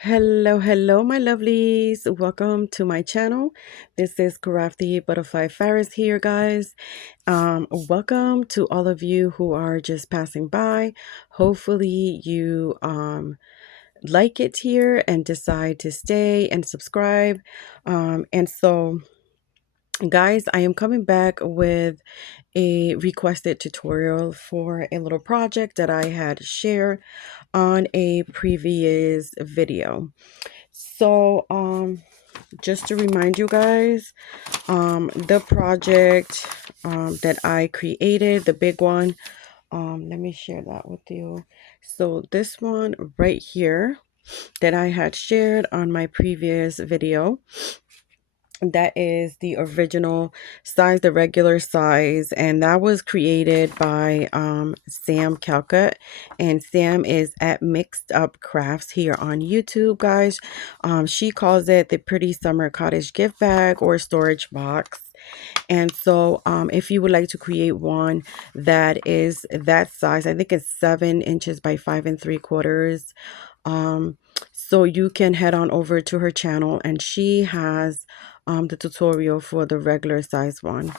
Hello, my lovelies. Welcome to my channel. This is Crafty Butterfly Faris here, guys. Welcome to all of you who are just passing by. Hopefully you like it here and decide to stay and subscribe. And so guys, I am coming back with a requested tutorial for a little project that I had shared on a previous video. So just to remind you guys, the project that I created, the big one, let me share that with you. So this one right here that I had shared on my previous video, that is the original size, the regular size, and that was created by Sam Calcott, and Sam is at Mixed Up Crafts here on YouTube, guys. She calls it the Pretty Summer Cottage Gift Bag or Storage Box. And so if you would like to create one that is that size, I think it's 7 inches by 5 3/4. So you can head on over to her channel, and she has the tutorial for the regular size one.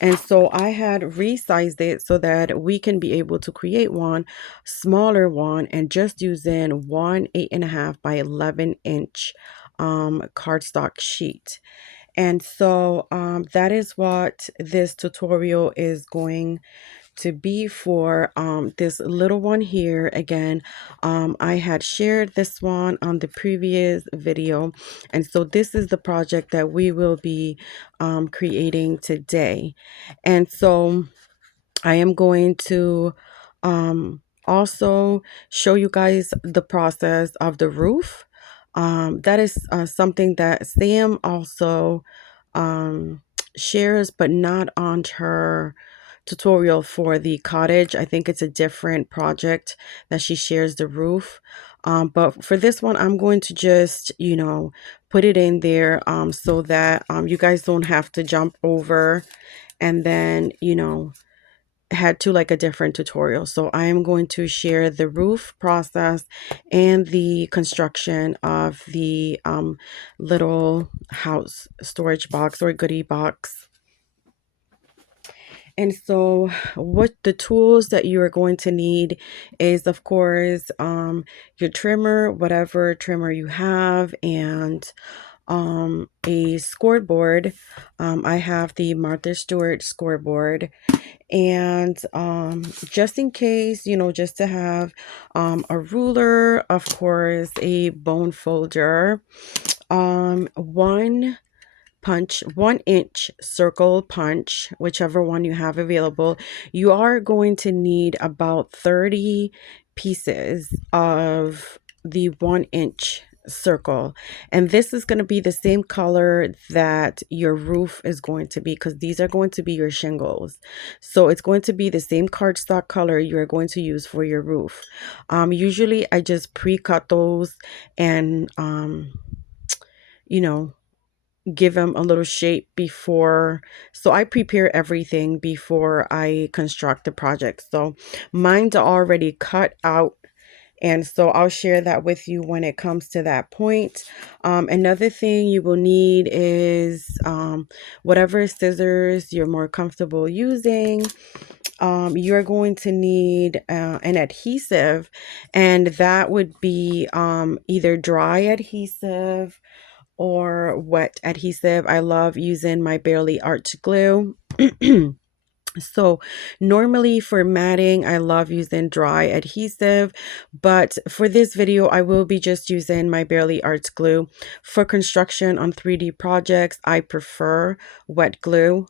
And so I had resized it so that we can be able to create one smaller one, and just using one 8.5 by 11-inch cardstock sheet. And so that is what this tutorial is going to be for. This little one here. Again, I had shared this one on the previous video, and so this is the project that we will be creating today. And so I am going to also show you guys the process of the roof. That is something that Sam also um, shares, but not on her tutorial for the cottage. I think it's a different project that she shares the roof. But for this one, I'm going to just, put it in there so that you guys don't have to jump over and then, head to like a different tutorial. So I am going to share the roof process and the construction of the little house storage box or goodie box. And so what the tools that you are going to need is, of course, your trimmer, whatever trimmer you have, and a scoreboard. I have the Martha Stewart scoreboard, and just in case, just to have a ruler, of course, a bone folder, one punch, 1-inch circle punch, whichever one you have available. You are going to need about 30 pieces of the 1-inch circle, and this is going to be the same color that your roof is going to be, because these are going to be your shingles. So it's going to be the same cardstock color you're going to use for your roof. Usually I just pre-cut those and you know give them a little shape before. So I prepare everything before I construct the project. So mine's already cut out, and so I'll share that with you when it comes to that point. Another thing you will need is whatever scissors you're more comfortable using. You're going to need an adhesive, and that would be either dry adhesive or wet adhesive. I love using my Barely Art glue. So normally for matting, I love using dry adhesive, but for this video, I will be just using my Barely Art glue. For construction on 3D projects, I prefer wet glue,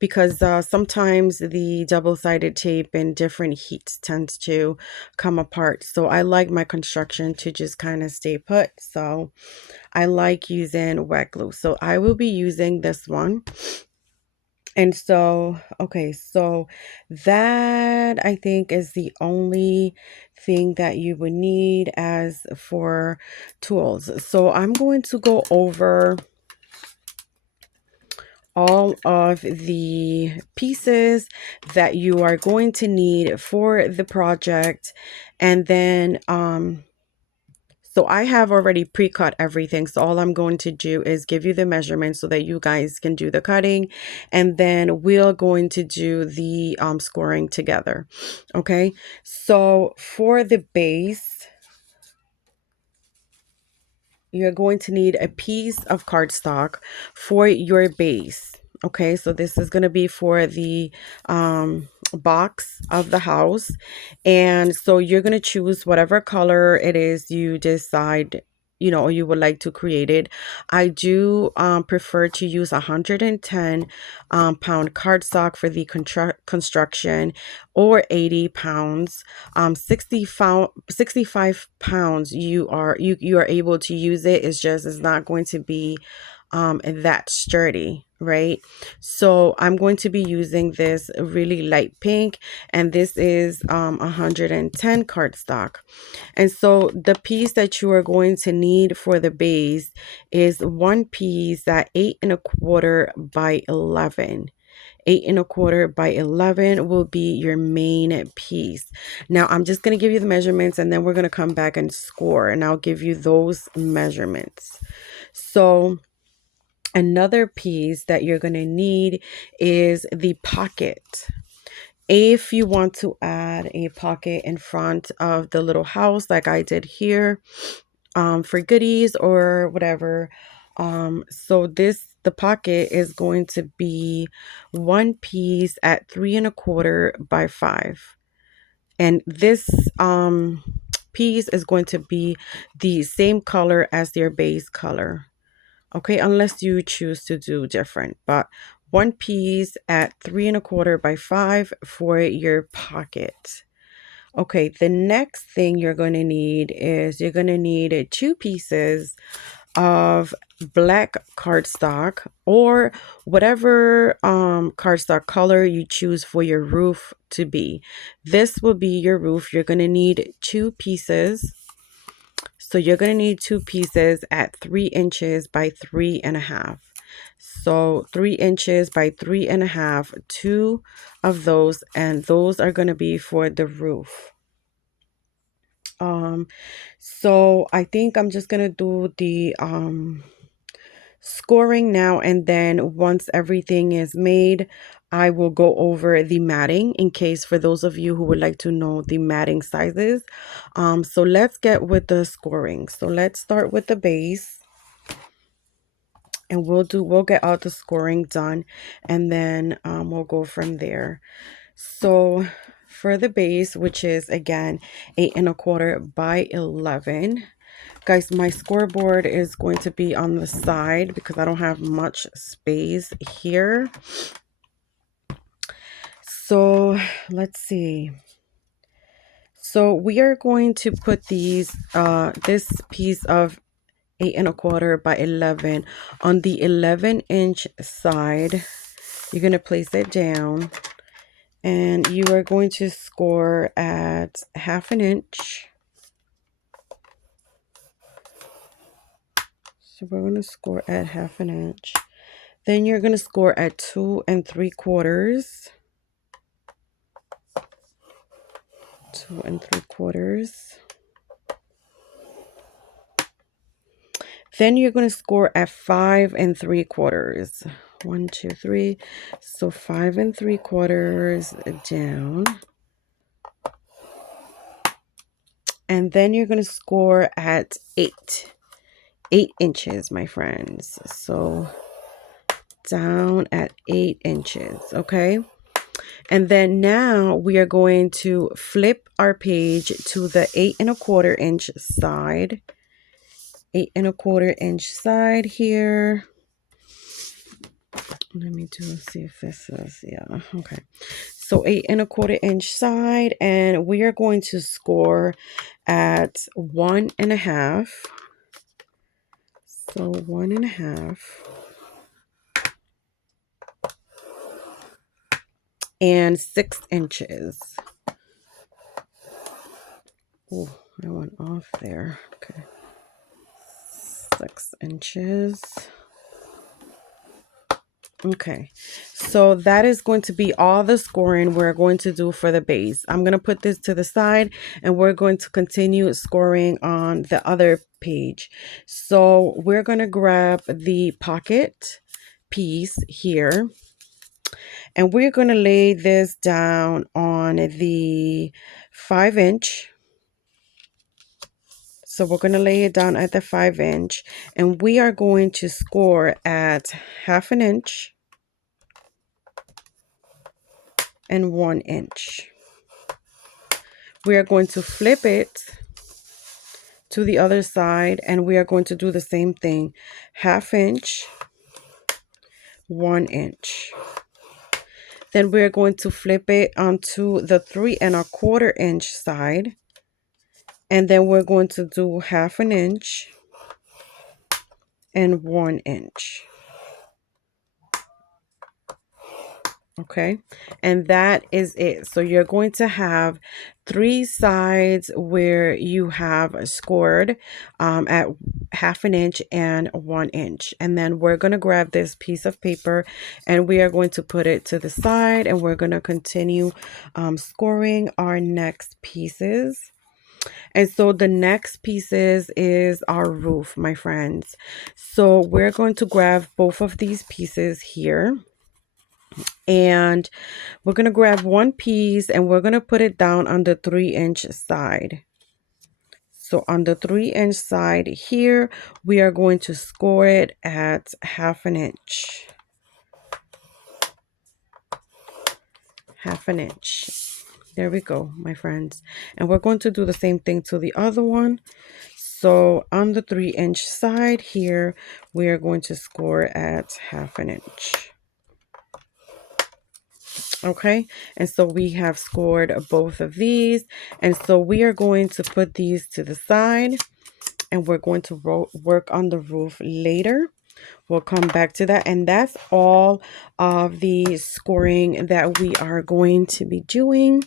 because sometimes the double-sided tape in different heats tends to come apart. So I like my construction to just kind of stay put. So I like using wet glue. So I will be using this one. And so, okay, so that I think is the only thing that you would need as for tools. So I'm going to go over all of the pieces that you are going to need for the project, and then So I have already pre-cut everything. So all I'm going to do is give you the measurements so that you guys can do the cutting. And then we're going to do the scoring together. Okay. So for the base, you're going to need a piece of cardstock for your base. Okay, so this is going to be for the box of the house. And so you're going to choose whatever color it is you decide, you know, or you would like to create it. I do prefer to use 110 pound cardstock for the construction, or 80 pounds. 65 pounds you are able to use it. It's just, it's not going to be that sturdy, right? So I'm going to be using this really light pink, and this is 110 cardstock. And so the piece that you are going to need for the base is one piece at 8 1/4 by 11. 8 1/4 by 11 will be your main piece. Now I'm just going to give you the measurements, and then we're going to come back and score, and I'll give you those measurements. So another piece that you're going to need is the pocket. If you want to add a pocket in front of the little house like I did here, for goodies or whatever, so the pocket is going to be one piece at 3 1/4 by 5, and this piece is going to be the same color as your base color. Okay, unless you choose to do different, but one piece at 3 1/4 by 5 for your pocket. Okay, the next thing you're going to need is you're going to need 2 pieces of black cardstock, or whatever cardstock color you choose for your roof to be. This will be your roof. You're going to need 2 pieces. So you're going to need 2 pieces at 3 inches by 3 1/2. So 3 inches by 3 1/2, 2 of those, and those are going to be for the roof. So I think I'm just going to do the scoring now, and then once everything is made, I will go over the matting, in case for those of you who would like to know the matting sizes. So let's get with the scoring. So let's start with the base, and we'll get all the scoring done, and then we'll go from there. So for the base, which is again 8 1/4 by 11. Guys, my scoreboard is going to be on the side because I don't have much space here. So let's see. So we are going to put these this piece of 8 1/4 by 11 on the 11-inch side. You're going to place it down, and you are going to score at 1/2 inch. So we're going to score at 1/2 inch. Then you're going to score at 2 3/4. 2 3/4. Then you're going to score at 5 3/4. 1 2 3. So 5 3/4 down. And then you're going to score at 8 inches, my friends. So down at 8 inches. Okay. And then now we are going to flip our page to the 8 1/4 inch side. 8 1/4 inch side here. Let me see if this is, yeah, okay. So 8 1/4 inch side, and we are going to score at 1 1/2. So 1 1/2. And 6 inches. Oh, I went off there. Okay. 6 inches. Okay, so that is going to be all the scoring we're going to do for the base. I'm going to put this to the side and we're going to continue scoring on the other page. So we're going to grab the pocket piece here and we're going to lay this down on the 5-inch. So we're going to lay it down at the 5-inch and we are going to score at 1/2 inch and 1 inch. We are going to flip it to the other side and we are going to do the same thing. 1/2 inch, 1 inch. Then we're going to flip it onto the 3¼ inch side. And then we're going to do 1/2 inch and 1 inch. Okay, and that is it. So you're going to have 3 sides where you have scored at 1/2 inch and 1 inch. And then we're going to grab this piece of paper and we are going to put it to the side and we're going to continue scoring our next pieces. And so the next pieces is our roof, my friends. So we're going to grab both of these pieces here. And we're going to grab one piece and we're going to put it down on the 3-inch side. So on the 3-inch side here, we are going to score it at 1/2 inch. 1/2 inch. There we go, my friends. And we're going to do the same thing to the other one. So on the 3-inch side here, we are going to score at 1/2 inch. Okay, and so we have scored both of these, and so we are going to put these to the side and we're going to work on the roof later. We'll come back to that, and that's all of the scoring that we are going to be doing.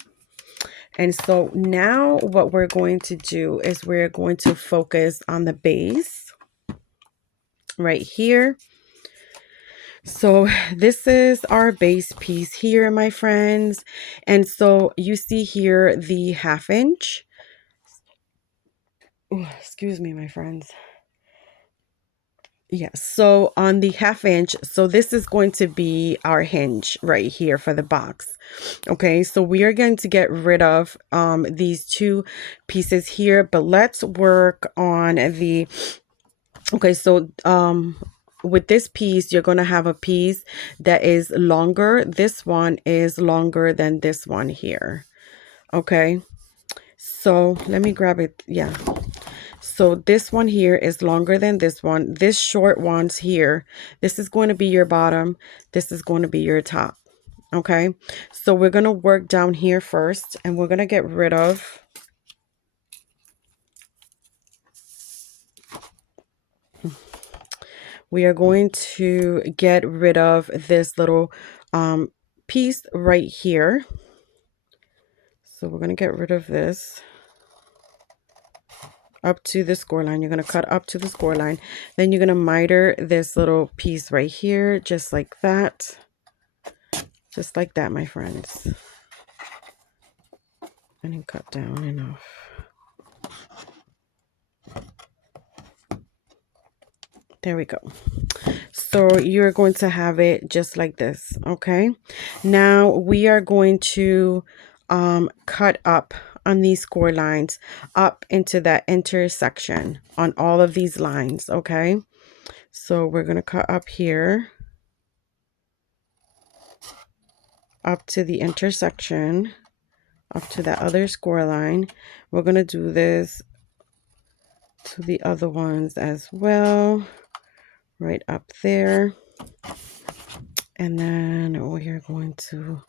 And so now what we're going to do is we're going to focus on the base right here. So this is our base piece here, my friends. And so you see here the 1/2 inch. Ooh, excuse me, my friends. Yes, so on the 1/2 inch, so this is going to be our hinge right here for the box. Okay, so we are going to get rid of these 2 pieces here, but let's work on the, okay, so with this piece, you're going to have a piece that is longer. This one is longer than this one here. Okay, so let me grab it. Yeah. So this one here is longer than this one. This short one's here. This is going to be your bottom. This is going to be your top. Okay, so we're going to work down here first and we're going to get rid of this little piece right here. So we're going to get rid of this up to the score line. You're going to cut up to the score line. Then you're going to miter this little piece right here, just like that. Just like that, my friends. And then cut down enough. There we go. So you're going to have it just like this. Okay. Now we are going to cut up on these score lines up into that intersection on all of these lines. Okay. So we're going to cut up here up to the intersection, up to that other score line. We're going to do this to the other ones as well, right up there. And then we are going to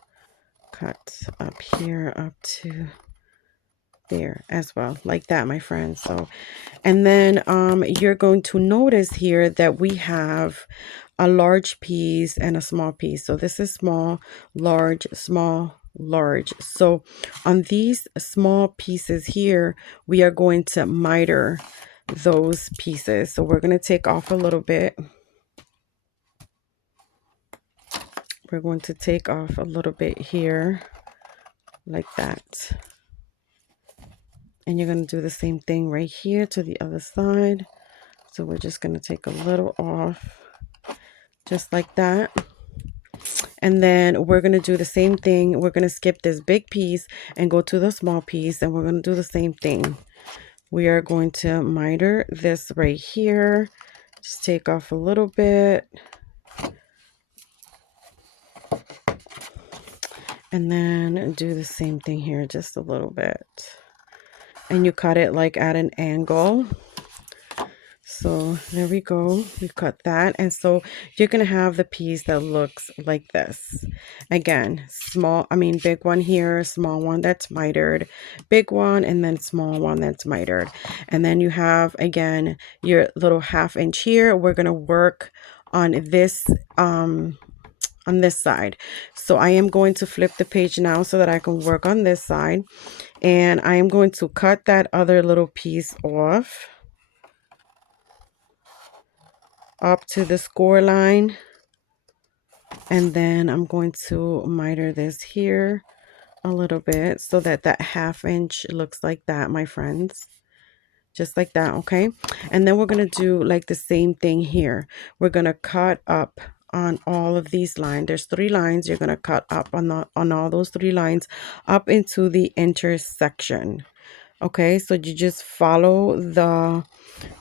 cut up here up to there as well, like that, my friends. So, and then you're going to notice here that we have a large piece and a small piece. So this is small, large, small, large. So on these small pieces here, we are going to miter those pieces. So we're going to take off a little bit. we're going to take off a little bit here like that. And you're going to do the same thing right here to the other side. So we're just going to take a little off just like that. And then we're going to do the same thing. We're going to skip this big piece and go to the small piece, and we're going to do the same thing. We are going to miter this right here. Just take off a little bit. And then do the same thing here just a little bit. And you cut it like at an angle. So there we go. We cut that. And so you're going to have the piece that looks like this. Again, big one here, small one that's mitered, big one, and then small one that's mitered. And then you have, again, your little 1/2 inch here. We're going to work on this, on this side. So I am going to flip the page now so that I can work on this side. And I am going to cut that other little piece off up to the score line, and then I'm going to miter this here a little bit so that that 1/2 inch looks like that, my friends, just like that. Okay, and then we're going to do like the same thing here. We're going to cut up on all of these lines. There's 3 lines. You're going to cut up on all those 3 lines up into the intersection. Okay, so you just follow the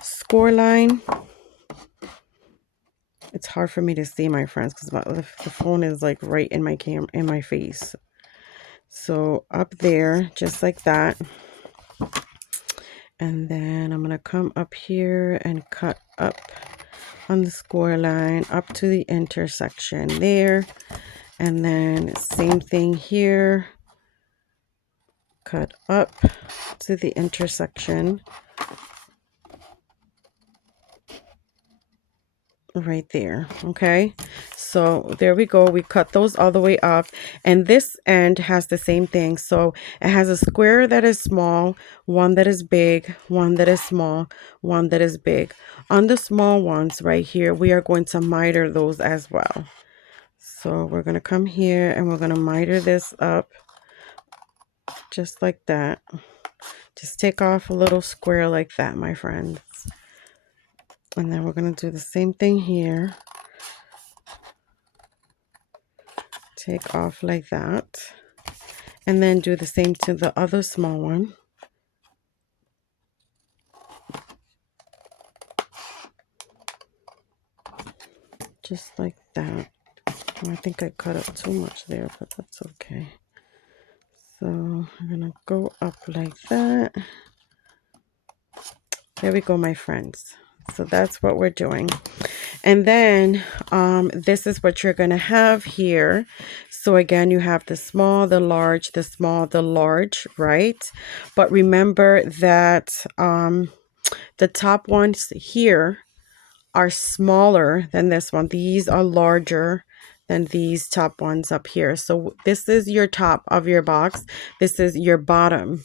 score line. It's hard for me to see, my friends, because the phone is like right in my face. So up there, just like that. And then I'm going to come up here and cut up on the score line up to the intersection there. And then same thing here. Cut up to the intersection. Right there. Okay, so there we go. We cut those all the way up, and this end has the same thing. So it has a square that is small, one that is big, one that is small, one that is big. On the small ones right here, we are going to miter those as well. So we're going to come here and we're going to miter this up just like that. Just take off a little square like that, my friends. And then we're going to do the same thing here. Take off like that. And then do the same to the other small one. Just like that. I think I cut up too much there, but that's okay. So I'm going to go up like that. There we go, my friends. So that's what we're doing. And then this is what you're going to have here. So again, you have the small, the large, the small, the large, right? But remember that the top ones here are smaller than this one. These are larger than these top ones up here. So this is your top of your box. This is your bottom.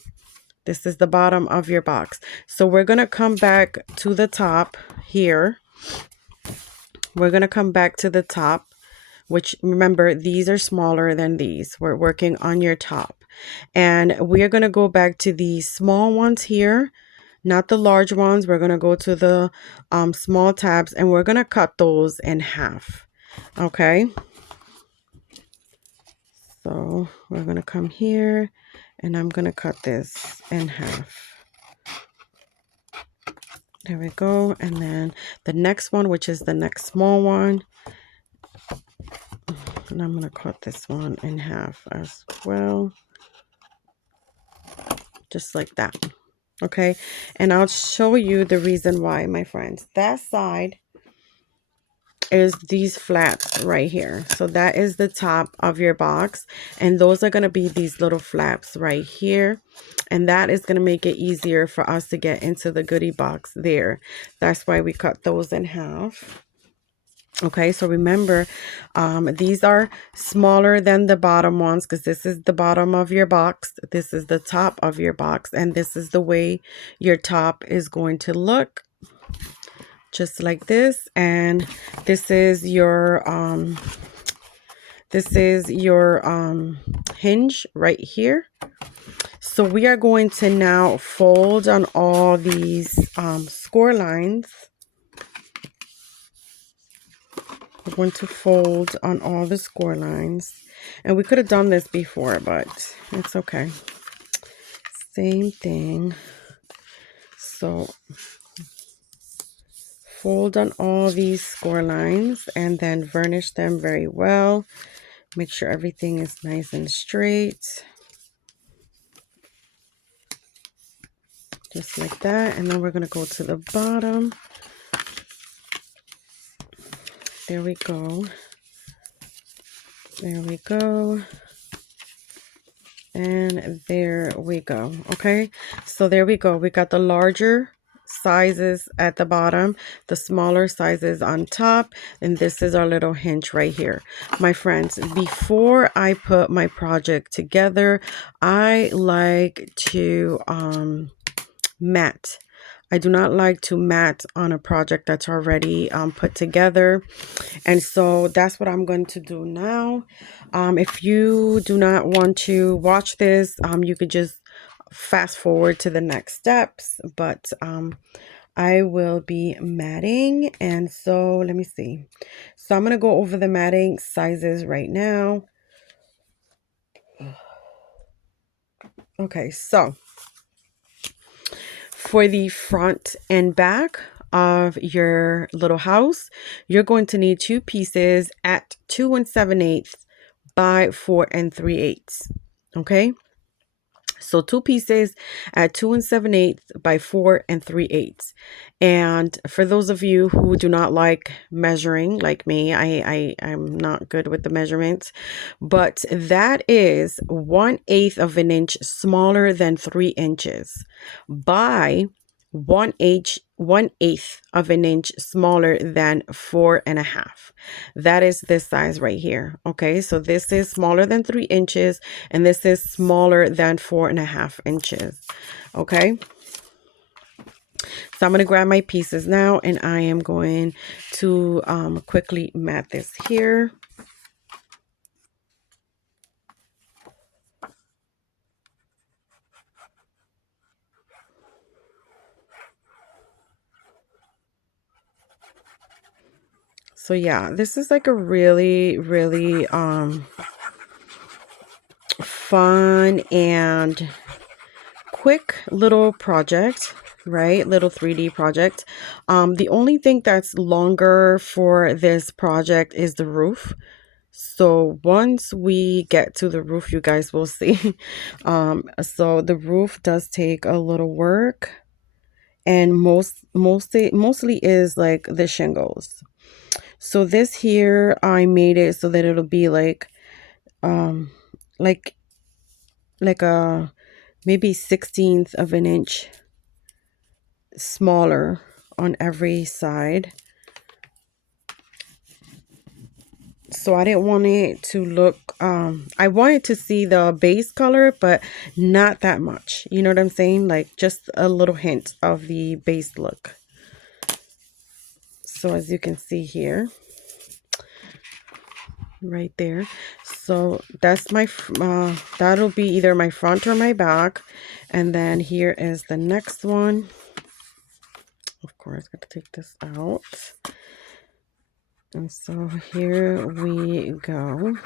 This is the bottom of your box. So we're going to come back to the top here. We're going to come back to the top, which remember, these are smaller than these. We're working on your top. And we are going to go back to the small ones here, not the large ones. We're going to go to the small tabs, and we're going to cut those in half. Okay. So we're going to come here, and I'm going to cut this in half. There we go. And then the next one, which is the next small one, and I'm going to cut this one in half as well. Just like that. Okay. And I'll show you the reason why, my friends. That side is these flaps right here. So that is the top of your box, and those are going to be these little flaps right here, and that is going to make it easier for us to get into the goodie box there. That's why we cut those in half. Okay, so remember, these are smaller than the bottom ones, because this is the bottom of your box, this is the top of your box, and this is the way your top is going to look. Just like this. And this is your This is your hinge right here. So we are going to now fold on all these score lines. We're going to fold on all the score lines. And we could have done this before, but it's okay. Same thing. So fold on all these score lines and then varnish them very well. Make sure everything is nice and straight. Just like that. And then we're going to go to the bottom. There we go. There we go. And there we go. Okay, so there we go. We got the larger sizes at the bottom, the smaller sizes on top, and this is our little hinge right here. My friends, before I put my project together, I like to mat. I do not like to mat on a project that's already put together. And so that's what I'm going to do now. If you do not want to watch this, you could just fast forward to the next steps. But I will be matting. And so let me see. So I'm going to go over the matting sizes right now. Okay, so for the front and back of your little house, you're going to need 2 pieces at 2 7/8 by 4 3/8. Okay, so 2 pieces at 2 7/8 by 4 3/8. And for those of you who do not like measuring like me, I'm not good with the measurements, but that is 1/8 of an inch smaller than 3 inches by 1/8 of an inch smaller than 4.5. That is this size right here. Okay, so this is smaller than 3 inches and this is smaller than 4.5 inches. Okay, so I'm going to grab my pieces now and I am going to quickly mat this here. So yeah, this is like a really fun and quick little project, right? Little 3D project. The only thing that's longer for this project is the roof. So once we get to the roof, you guys will see. So the roof does take a little work, and mostly is like the shingles. So this here, I made it so that it'll be like like a maybe 1/16 of an inch smaller on every side. So I didn't want it to look, I wanted to see the base color, but not that much. You know what I'm saying? Like just a little hint of the base look. So as you can see here, right there. So that's my, that'll be either my front or my back. And then here is the next one. Of course, got to take this out. And so here we go.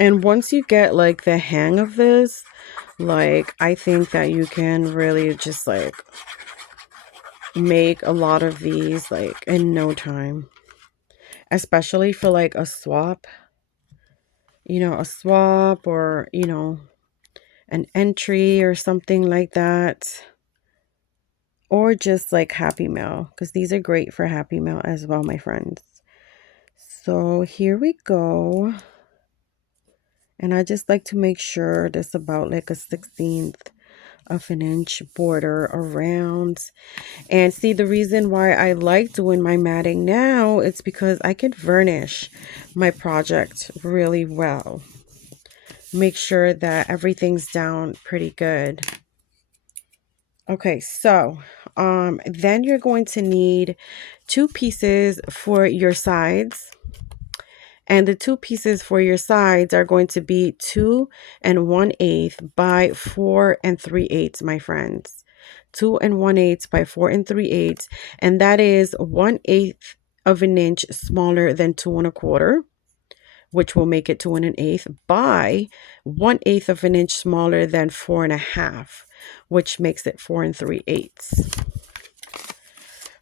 And once you get like the hang of this, like I think that you can really just like make a lot of these like in no time. Especially for like a swap. You know, a swap or, you know, an entry or something like that. Or just like Happy Mail, because these are great for Happy Mail as well, my friends. So here we go. And I just like to make sure there's about like a 1/16 of an inch border around. And see, the reason why I like doing my matting now, it's because I can varnish my project really well. Make sure that everything's down pretty good. Okay, so then you're going to need 2 pieces for your sides. And the two pieces for your sides are going to be 2 1/8 by 4 3/8, my friends. 2 1/8 by 4 3/8, and that is 1/8 of an inch smaller than 2 1/4, which will make it 2 1/8, by 1/8 of an inch smaller than 4 1/2, which makes it 4 3/8.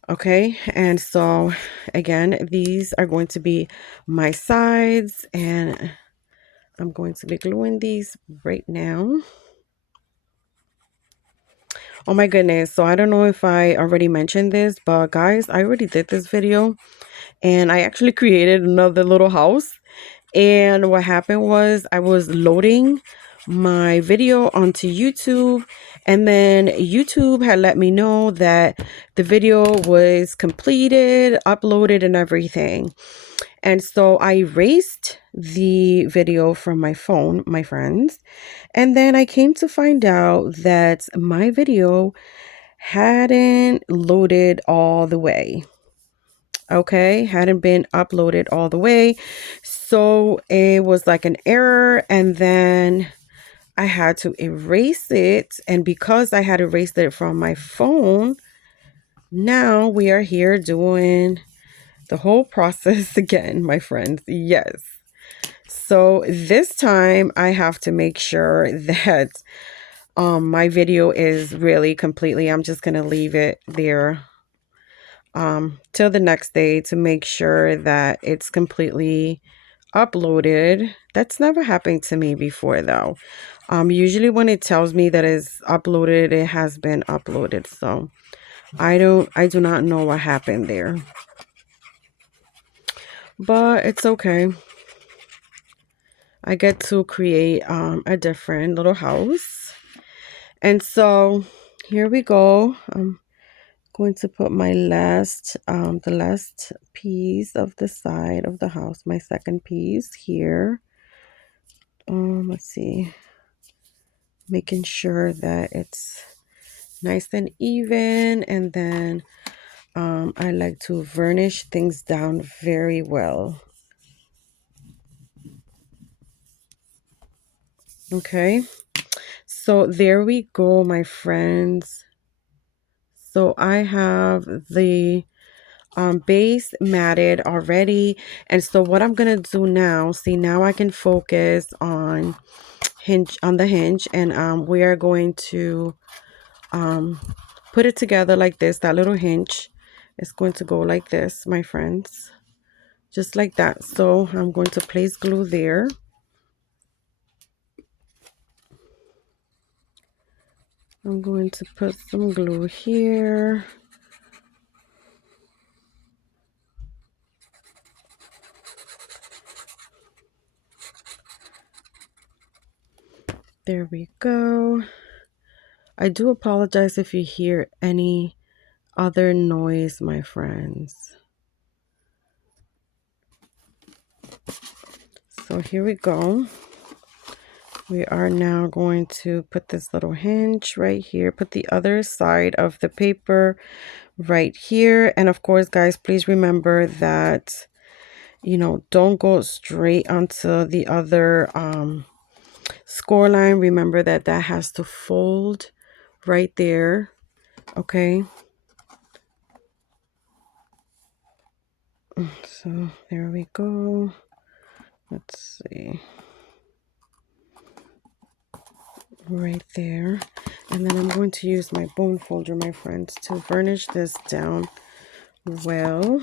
Okay, and so again, these are going to be my sides, and I'm going to be gluing these right now. Oh my goodness, so I don't know if I already mentioned this, but guys, I already did this video, and I actually created another little house. And what happened was I was loading my video onto YouTube, and then YouTube had let me know that the video was completed, uploaded, and everything. And so I erased the video from my phone, my friends. And then I came to find out that my video hadn't loaded all the way. Okay, hadn't been uploaded all the way. So it was like an error, and then I had to erase it. And because I had erased it from my phone, now we are here doing the whole process again, my friends. Yes. So this time I have to make sure that my video is really completely, I'm just going to leave it there till the next day to make sure that it's completely uploaded. That's never happened to me before though. Usually when it tells me that it's uploaded, it has been uploaded. So I do not know what happened there, but it's okay. I get to create a different little house. And so here we go. I'm going to put my the last piece of the side of the house, my second piece here. Let's see, making sure that it's nice and even, and then I like to varnish things down very well. Okay, so there we go, my friends. So I have the base matted already, and so what I'm gonna do now, see, now I can focus on the hinge, and we are going to put it together like this. That little hinge is going to go like this, my friends, just like that. So I'm going to place glue there. I'm going to put some glue here. There we go. I do apologize if you hear any other noise, my friends. So here we go. We are now going to put this little hinge right here, put the other side of the paper right here. And of course, guys, please remember that, you know, don't go straight onto the other score line. Remember that that has to fold right there. Okay. So there we go. Let's see. Right there. And then I'm going to use my bone folder, my friends, to varnish this down well.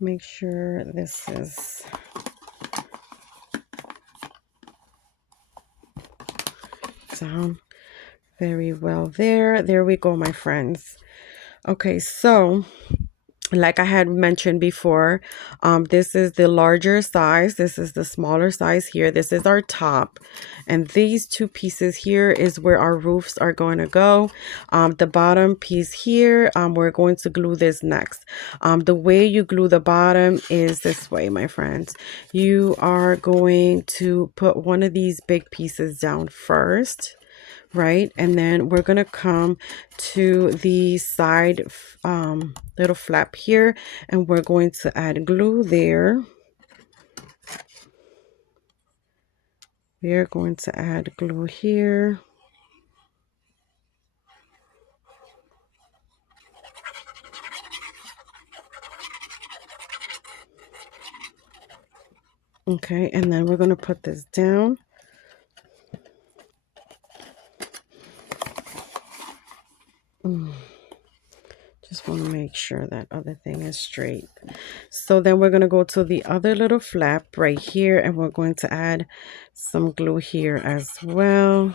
Make sure this is down very well there. There we go, my friends. Okay, so like I had mentioned before, this is the larger size. This is the smaller size here. This is our top. And these two pieces here is where our roofs are going to go. The bottom piece here, we're going to glue this next. The way you glue the bottom is this way, my friends. You are going to put one of these big pieces down first, right? And then we're gonna come to the side little flap here, and we're going to add glue there. We're going to add glue here. Okay, and then we're going to put this down. Just want to make sure that other thing is straight. So then we're going to go to the other little flap right here, and we're going to add some glue here as well.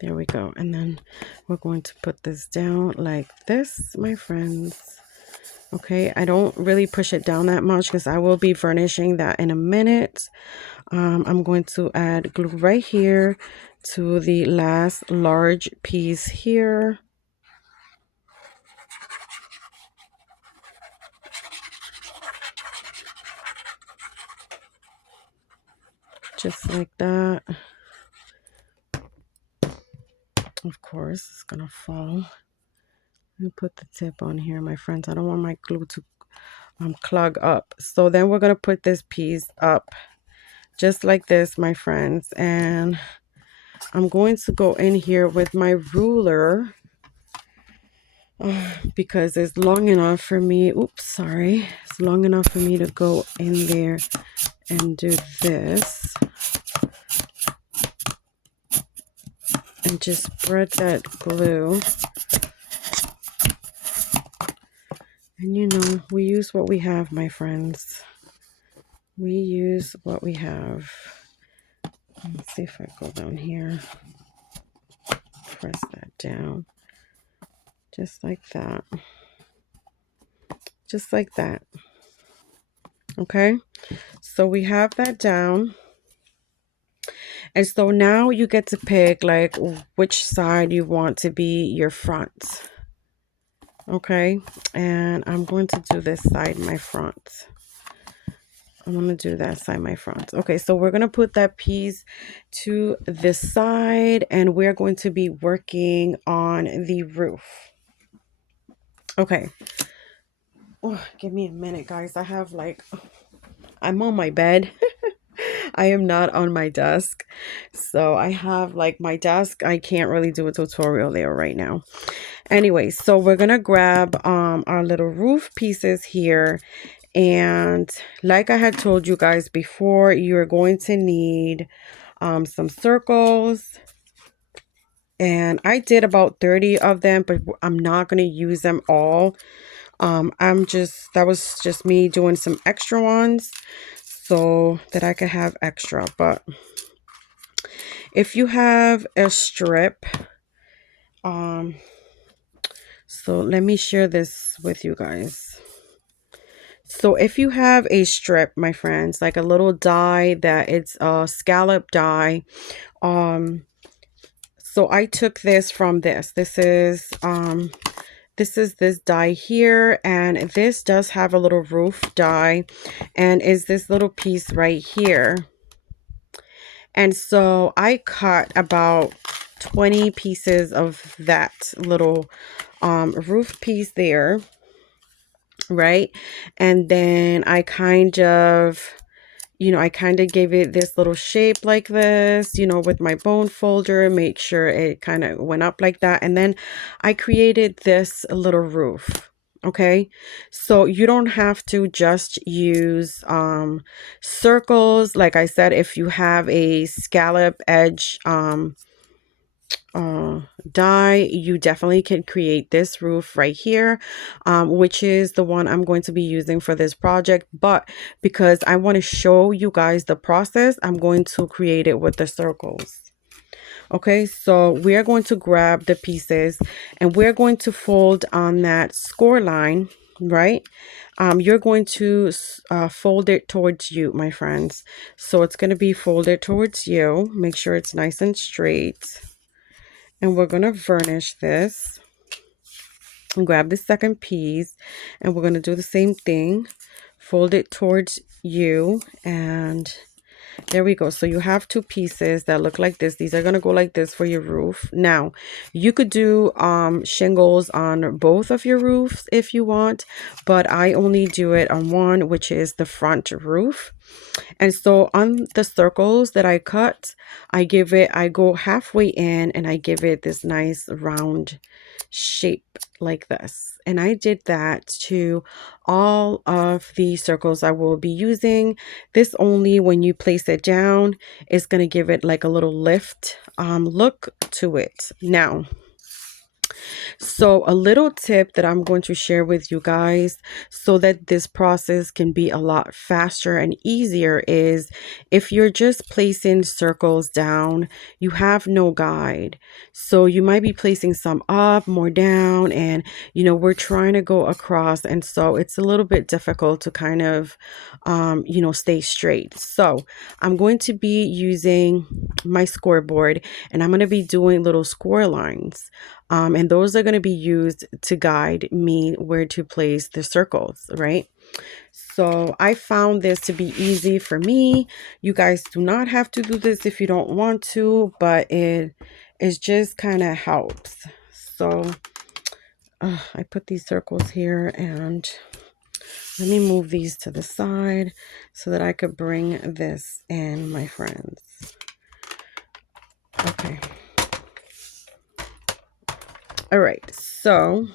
There we go. And then we're going to put this down like this, my friends. Okay, I don't really push it down that much because I will be vernishing that in a minute. I'm going to add glue right here to the last large piece here. Just like that. Of course, it's gonna fall. Let me put the tip on here, my friends. I don't want my glue to clog up. So then we're gonna put this piece up just like this, my friends, and I'm going to go in here with my ruler because it's long enough for me. Oops, sorry. It's long enough for me to go in there and do this and just spread that glue. And you know, we use what we have, my friends. We use what we have. Let's see if I go down here. Press that down. Just like that. Just like that. Okay. So we have that down. And so now you get to pick like which side you want to be your front. Okay. And I'm going to do this side my front. I'm going to do that side my front. Okay, so we're going to put that piece to the side and we're going to be working on the roof. Okay. Oh, give me a minute, guys. I have like, I'm on my bed. I am not on my desk. So I have like my desk. I can't really do a tutorial there right now. Anyway, so we're going to grab our little roof pieces here. And like I had told you guys before, you're going to need some circles. And I did about 30 of them, but I'm not going to use them all. That was just me doing some extra ones so that I could have extra. But if you have a strip, so let me share this with you guys. So if you have a strip, my friends, like a little die that it's a scallop die, so I took this from this. This is this die here, and this does have a little roof die, and is this little piece right here. And so I cut about 20 pieces of that little roof piece there, right? And then I kind of, you know, I kind of gave it this little shape like this, you know, with my bone folder, make sure it kind of went up like that. And then I created this little roof. Okay, so you don't have to just use circles. Like I said, if you have a scallop edge die, you definitely can create this roof right here, which is the one I'm going to be using for this project. But because I want to show you guys the process, I'm going to create it with the circles. Okay, so we are going to grab the pieces and we're going to fold on that score line, right? You're going to fold it towards you, my friends. So it's going to be folded towards you. Make sure it's nice and straight. And we're going to varnish this and grab the second piece, and we're going to do the same thing. Fold it towards you, and there we go. So you have two pieces that look like this. These are going to go like this for your roof. Now, you could do shingles on both of your roofs if you want, but I only do it on one, which is the front roof. And so on the circles that I cut, I go halfway in and I give it this nice round shape like this. And I did that to all of the circles I will be using. This only when you place it down is going to give it like a little lift look to it. Now, so a little tip that I'm going to share with you guys so that this process can be a lot faster and easier is if you're just placing circles down, you have no guide. So you might be placing some up, more down, and we're trying to go across. And so it's a little bit difficult to kind of, stay straight. So I'm going to be using my scoreboard and I'm going to be doing little score lines. And those are going to be used to guide me where to place the circles, right? So I found this to be easy for me. You guys do not have to do this if you don't want to, but it just kind of helps. So I put these circles here and let me move these to the side so that I could bring this in, my friends. Okay. All right. So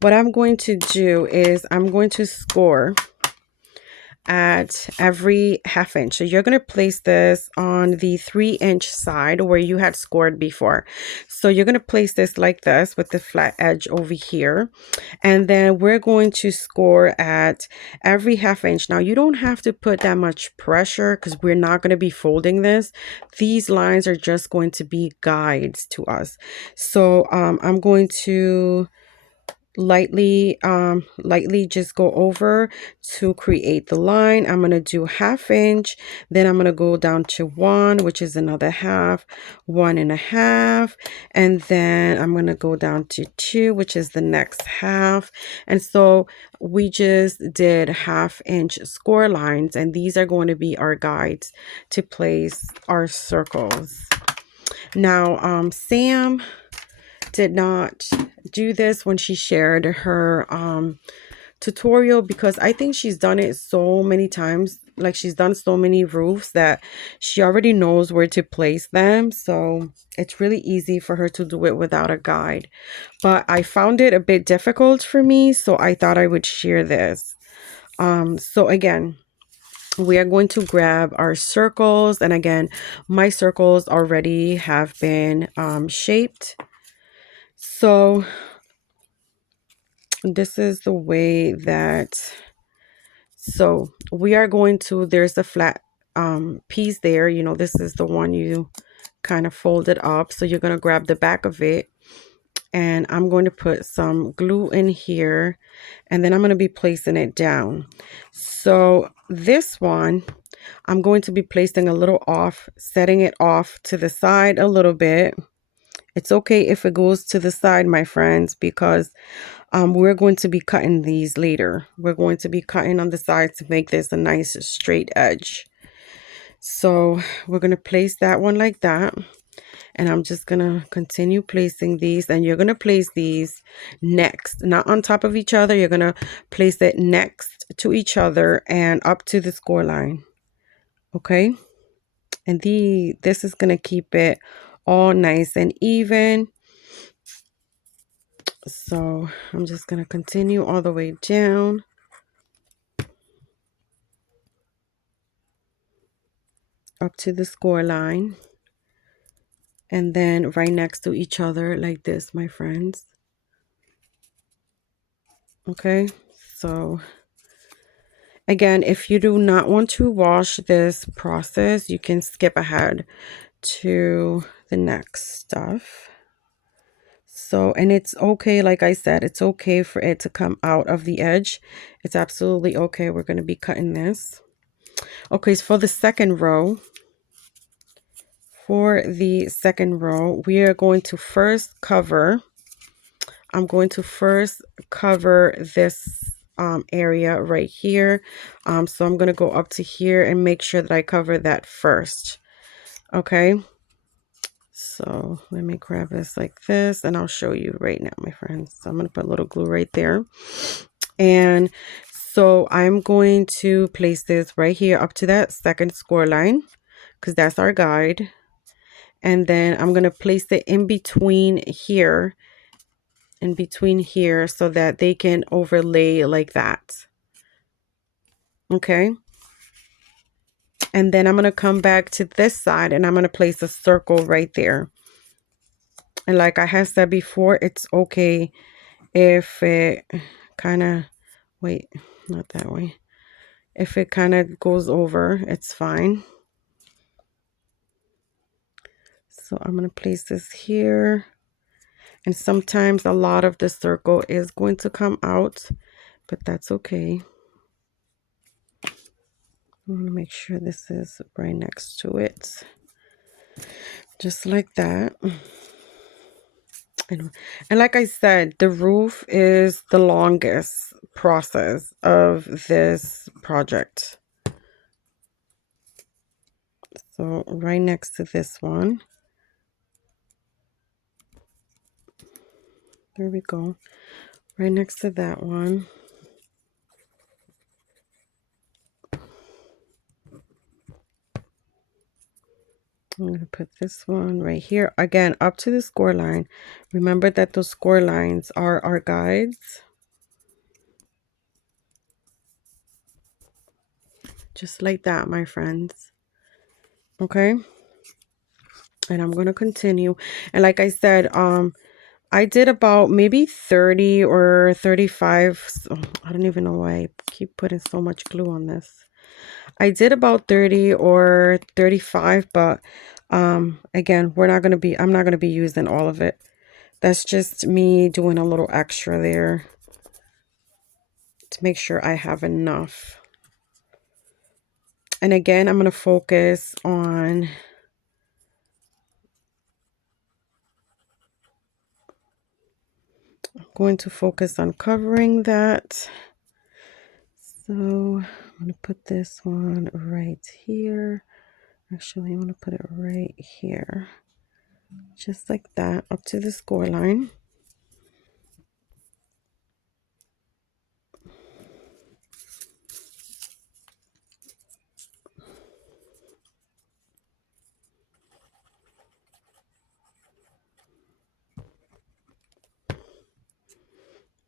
what I'm going to do is I'm going to score at every half inch. So you're going to place this on the 3-inch side where you had scored before. So you're going to place this like this with the flat edge over here. And then we're going to score at every half inch. Now you don't have to put that much pressure because we're not going to be folding this. These lines are just going to be guides to us. So I'm going to lightly just go over to create the line. I'm going to do half inch, then I'm going to go down to 1, which is another half, 1.5, and then I'm going to go down to 2, which is the next half. And so we just did half-inch score lines, and these are going to be our guides to place our circles. Now Sam did not do this when she shared her tutorial because I think she's done it so many times. Like she's done so many roofs that she already knows where to place them. So it's really easy for her to do it without a guide. But I found it a bit difficult for me, so I thought I would share this. So again, we are going to grab our circles. And again, my circles already have been shaped. So this is the way that, so we are going to, there's a flat piece there, this is the one you kind of folded up. So you're going to grab the back of it and I'm going to put some glue in here and then I'm going to be placing it down. So this one, I'm going to be placing a little off, setting it off to the side a little bit. It's okay if it goes to the side, my friends, because we're going to be cutting these later. We're going to be cutting on the sides to make this a nice straight edge. So we're going to place that one like that. And I'm just going to continue placing these. And you're going to place these next, not on top of each other. You're going to place it next to each other and up to the score line. Okay. And this is going to keep it all nice and even. So I'm just going to continue all the way down up to the score line. and then right next to each other like this, my friends. Okay, so again, if you do not want to wash this process, you can skip ahead to the next stuff. So, and it's okay, like I said, it's okay for it to come out of the edge. It's absolutely okay. We're going to be cutting this. Okay, so for the second row, we are going to first cover, I'm going to first cover this area right here. So I'm going to go up to here and make sure that I cover that first. Okay. So let me grab this like this and I'll show you right now, my friends. So I'm going to put a little glue right there. And so I'm going to place this right here up to that second score line because that's our guide. And then I'm going to place it in between here so that they can overlay like that. Okay. And then I'm going to come back to this side and I'm going to place a circle right there. And like I have said before, it's okay if it kind of, wait, not that way. If it kind of goes over, it's fine. So I'm going to place this here. And sometimes a lot of the circle is going to come out, but that's okay. I want to make sure this is right next to it. Just like that. And like I said, the roof is the longest process of this project. So right next to this one. There we go. Right next to that one. I'm going to put this one right here. Again, up to the score line. Remember that those score lines are our guides. Just like that, my friends. Okay. And I'm going to continue. And like I said, I did about maybe 30 or 35. So I don't even know why I keep putting so much glue on this. I did about 30 or 35, but again, I'm not going to be using all of it. That's just me doing a little extra there to make sure I have enough. And again, I'm going to focus on covering that. So I'm going to put this one right here. Actually, I'm going to put it right here. Just like that, up to the score line.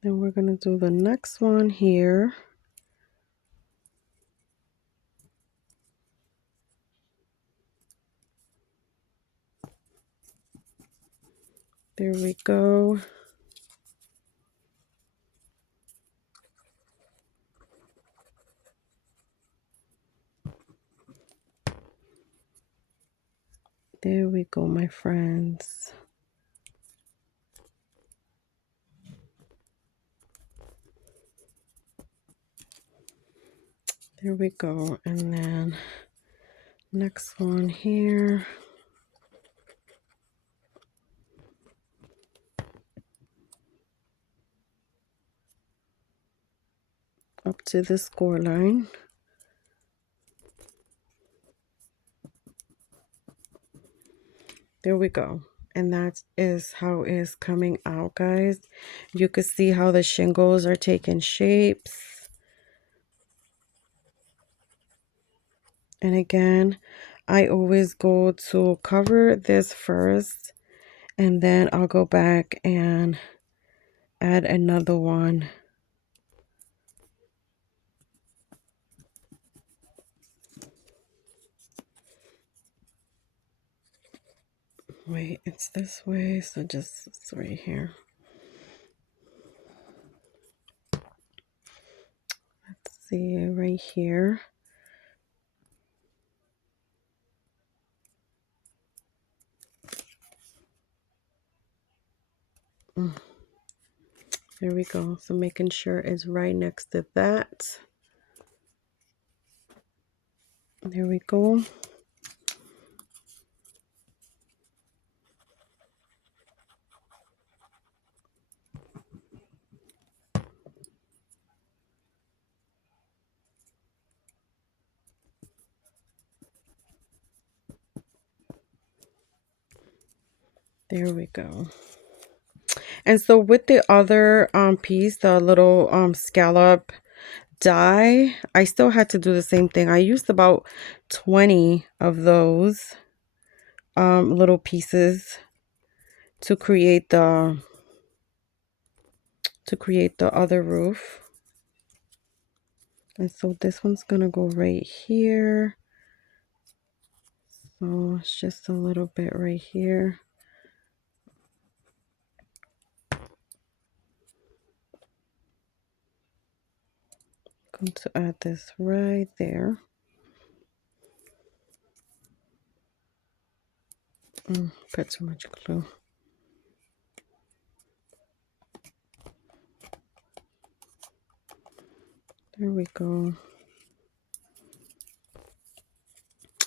Then we're going to do the next one here. There we go. There we go, my friends. There we go. And then next one here. Up to the score line. There we go. And that is how it is coming out, guys. You can see how the shingles are taking shapes. And again, I always go to cover this first, and then I'll go back and add another one. Wait, it's this way, so just it's right here. Let's see, right here. There we go. So making sure it's right next to that. There we go. There we go. And so with the other piece, the little scallop die, I still had to do the same thing. I used about 20 of those little pieces to create the other roof. And so this one's gonna go right here. So it's just a little bit right here. Going to add this right there. Put too much glue. There we go.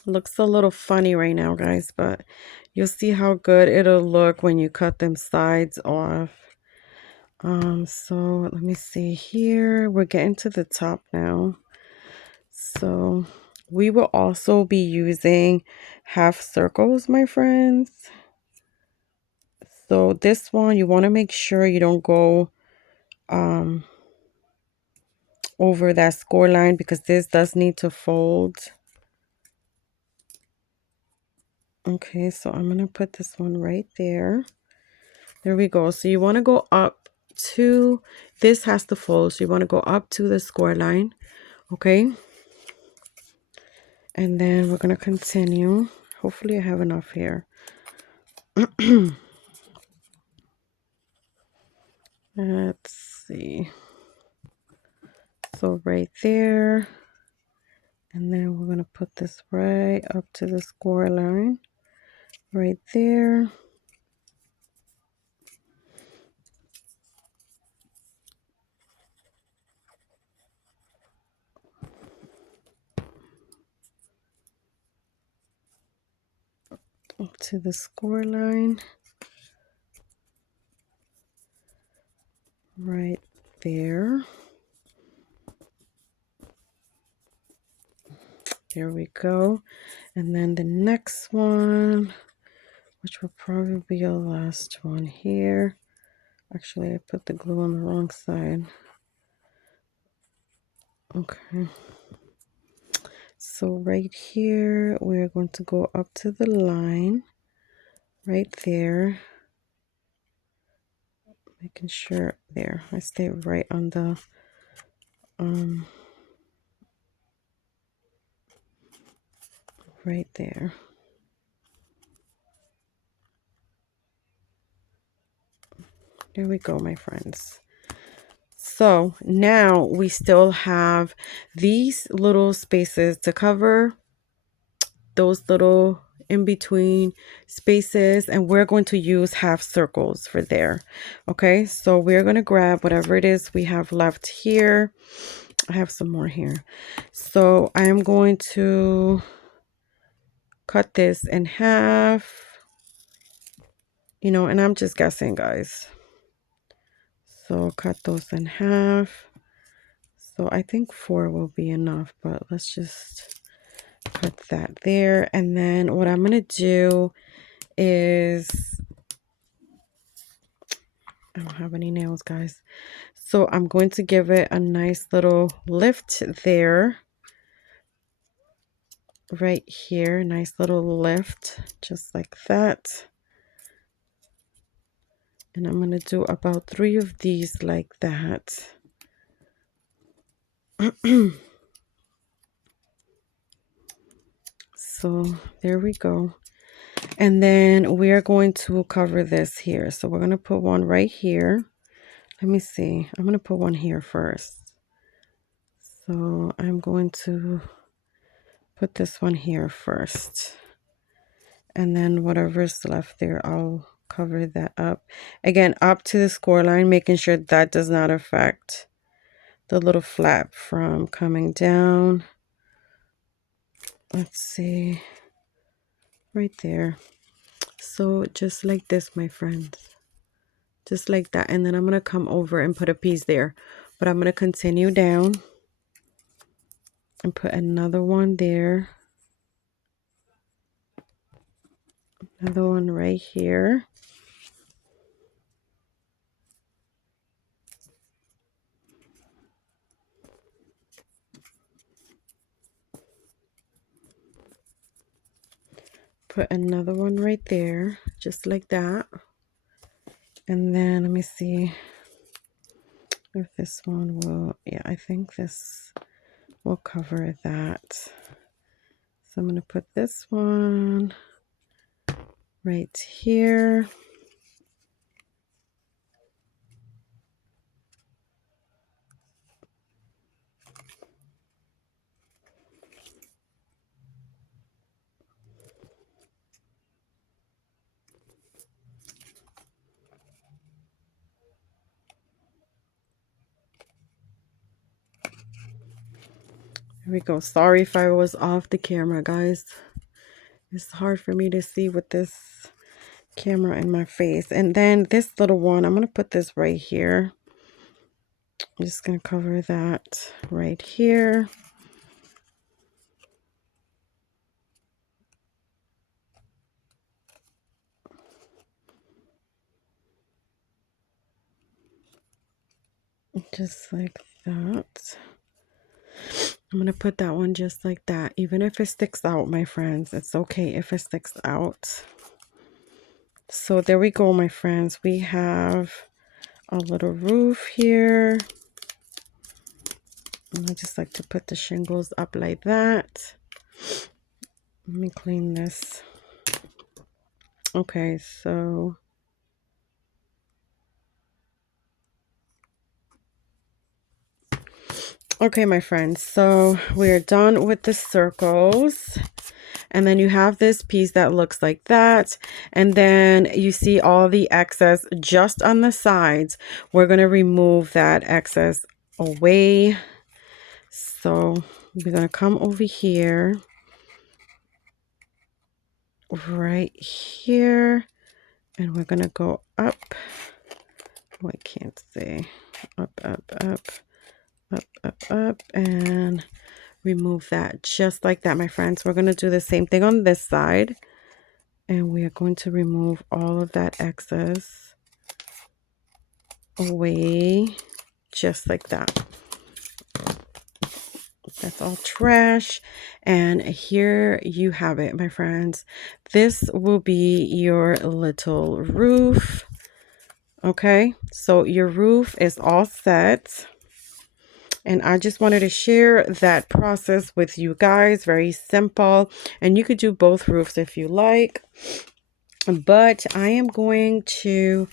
Looks a little funny right now, guys, but you'll see how good it'll look when you cut them sides off. So let me see here. We're getting to the top now. So we will also be using half circles, my friends. So this one, you want to make sure you don't go over that score line because this does need to fold. Okay, so I'm going to put this one right there. There we go. So you want to go up to, this has to fold. So you want to go up to the score line. Okay. And then we're going to continue. Hopefully I have enough here. Let's see. So right there. And then we're going to put this right up to the score line. Right there. Up to the score line. Right there. There we go. And then the next one, which will probably be the last one here. Actually, I put the glue on the wrong side. Okay. So right here, we're going to go up to the line. Right there. Making sure there. I stay right on the right there. There we go, my friends. So now we still have these little spaces to cover, those little in between spaces, and we're going to use half circles for there. Okay, so we're going to grab whatever it is we have left here. I have some more here. So I am going to cut this in half, you know, and I'm just guessing, guys. So cut those in half. So I think 4 will be enough, but let's just put that there. And then what I'm going to do is, I don't have any nails, guys. So I'm going to give it a nice little lift there. Right here, nice little lift, just like that. And I'm going to do about 3 of these like that. So there we go. And then we are going to cover this here. So we're going to put one right here. Let me see. I'm going to put one here first. So I'm going to put this one here first. And then whatever's left there, I'll cover that up. Again, up to the score line, making sure that does not affect the little flap from coming down. Let's see. Right there. So just like this, my friends. Just like that. And then I'm going to come over and put a piece there. But I'm going to continue down and put another one there. Another one right here. Put another one right there, just like that. And then let me see if this one will, yeah, I think this will cover that. So I'm going to put this one right here. There we go. Sorry if I was off the camera, guys. It's hard for me to see with this camera in my face. And then this little one, I'm going to put this right here. I'm just going to cover that right here. Just like that. I'm going to put that one just like that. Even if it sticks out, my friends, it's okay if it sticks out. So there we go, my friends. We have a little roof here. And I just like to put the shingles up like that. Let me clean this. Okay, so okay, my friends, so we're done with the circles. And then you have this piece that looks like that. And then you see all the excess just on the sides. We're going to remove that excess away. So we're going to come over here, right here, and we're going to go up. Oh, I can't say. Up, up, up, up, up, up, and remove that just like that, my friends. We're going to do the same thing on this side. And we are going to remove all of that excess away just like that. That's all trash. And here you have it, my friends. This will be your little roof. Okay, so your roof is all set. And I just wanted to share that process with you guys. Very simple. And you could do both roofs if you like. But I am going to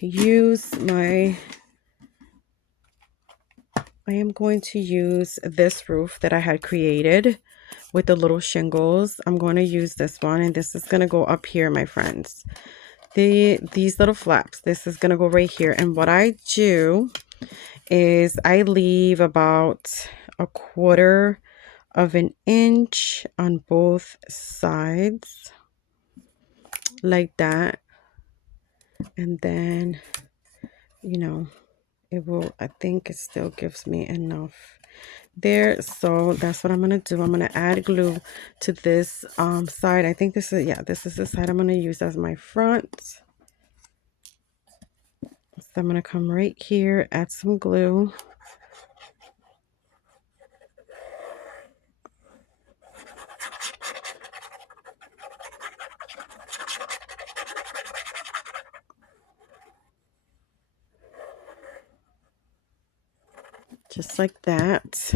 use this roof that I had created with the little shingles. I'm going to use this one, and this is going to go up here, my friends. These little flaps, this is going to go right here. And what I do is I leave about 1/4 of an inch on both sides like that. And then, you know, it will, I think it still gives me enough there. So that's what I'm going to do. I'm going to add glue to this side. I think this is, yeah, this is the side I'm going to use as my front. So I'm going to come right here, add some glue. Just like that.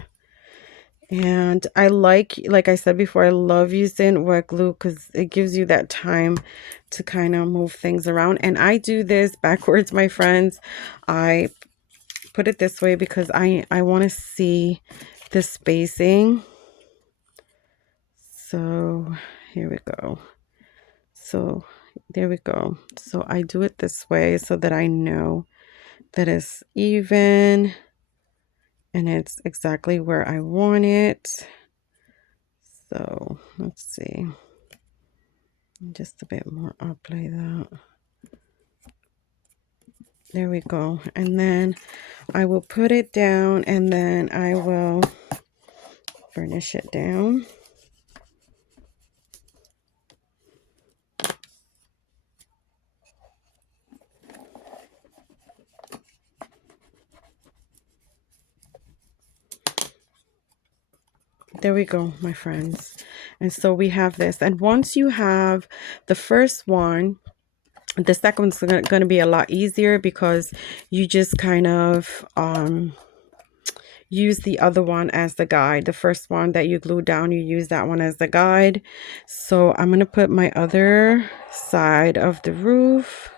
And I like I said before, I love using wet glue because it gives you that time to kind of move things around. And I do this backwards, my friends. I put it this way because I want to see the spacing. So here we go. So there we go. So I do it this way so that I know that it's even and it's exactly where I want it. So let's see. Just a bit more up like that. There we go. And then I will put it down and then I will burnish it down. There we go, my friends. And so we have this. And once you have the first one, the second one's going to be a lot easier because you just kind of use the other one as the guide. The first one that you glue down, you use that one as the guide. So I'm going to put my other side of the roof.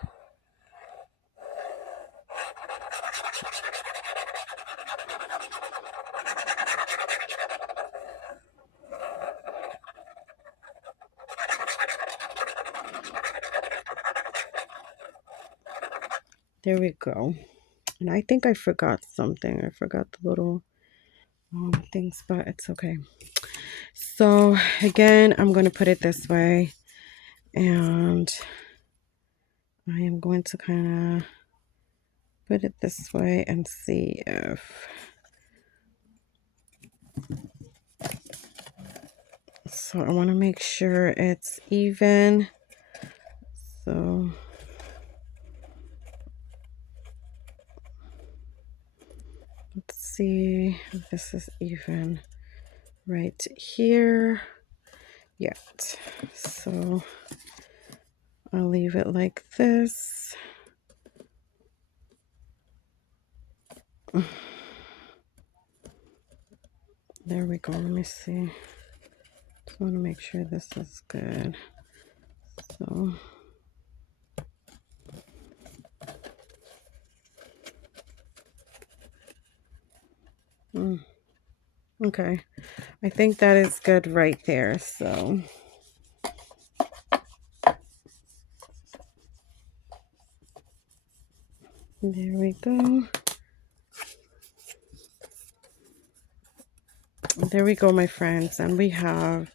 There we go. And I think I forgot something. I forgot the little things, but it's okay. So again, I'm going to put it this way. And I am going to kind of put it this way and see if... So I want to make sure it's even. So let's see if this is even right here yet. So I'll leave it like this. There we go. Let me see. Just want to make sure this is good. So okay, I think that is good right there. So there we go. There we go, my friends, and we have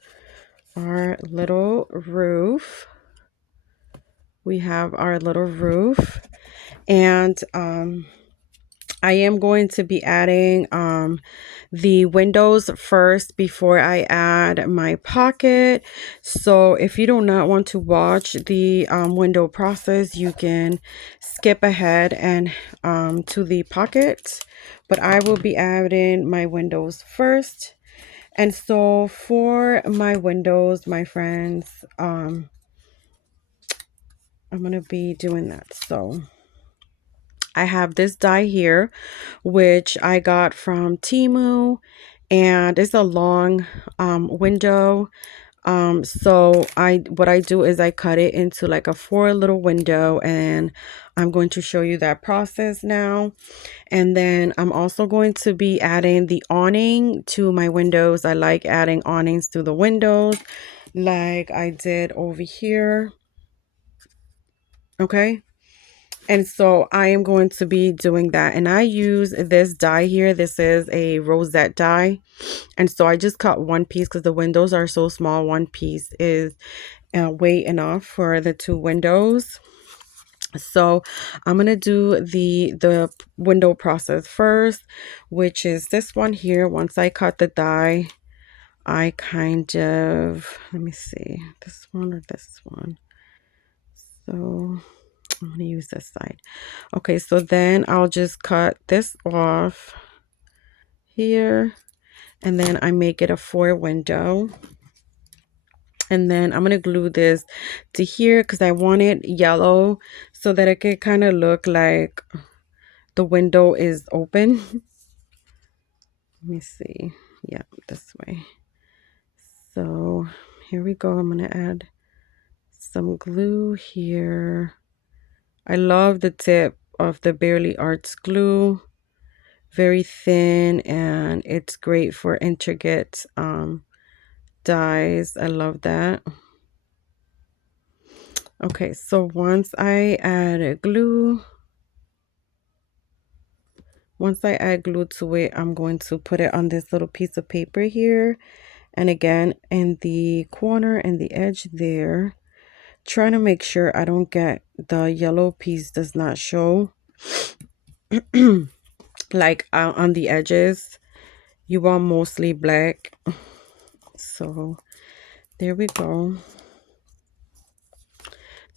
our little roof. We have our little roof, and I am going to be adding the windows first before I add my pocket. So if you do not want to watch the window process, you can skip ahead and to the pocket. But I will be adding my windows first. And so for my windows, my friends, I'm going to be doing that. So I have this die here, which I got from Temu, and it's a long window. So what I do is I cut it into like a 4 little window, and I'm going to show you that process now. And then I'm also going to be adding the awning to my windows. I like adding awnings to the windows like I did over here. Okay. And so I am going to be doing that. And I use this die here. This is a rosette die. And so I just cut one piece because the windows are so small. One piece is way enough for the 2 windows. So I'm going to do the window process first, which is this one here. Once I cut the die, I kind of, let me see, this one or this one. So I'm going to use this side. Okay, so then I'll just cut this off here, and then I make it a 4 window. And then I'm going to glue this to here because I want it yellow so that it can kind of look like the window is open. Let me see. Yeah, this way. So here we go. I'm going to add some glue here. I love the tip of the Barely Arts glue. Very thin, and it's great for intricate dies. I love that. Okay, so once I add glue to it, I'm going to put it on this little piece of paper here. And again, in the corner and the edge there, trying to make sure I don't get the yellow piece does not show like on the edges. You want mostly black. So there we go.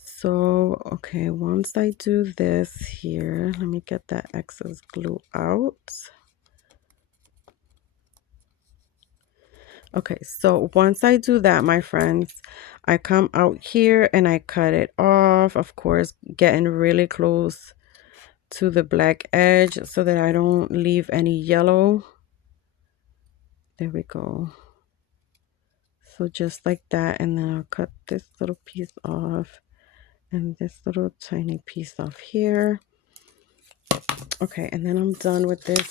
So, okay, once I do this here, let me get that excess glue out. Okay, so once I do that, my friends, I come out here and I cut it off, of course, getting really close to the black edge so that I don't leave any yellow. There we go. So just like that, and then I'll cut this little piece off and this little tiny piece off here. Okay, and then I'm done with this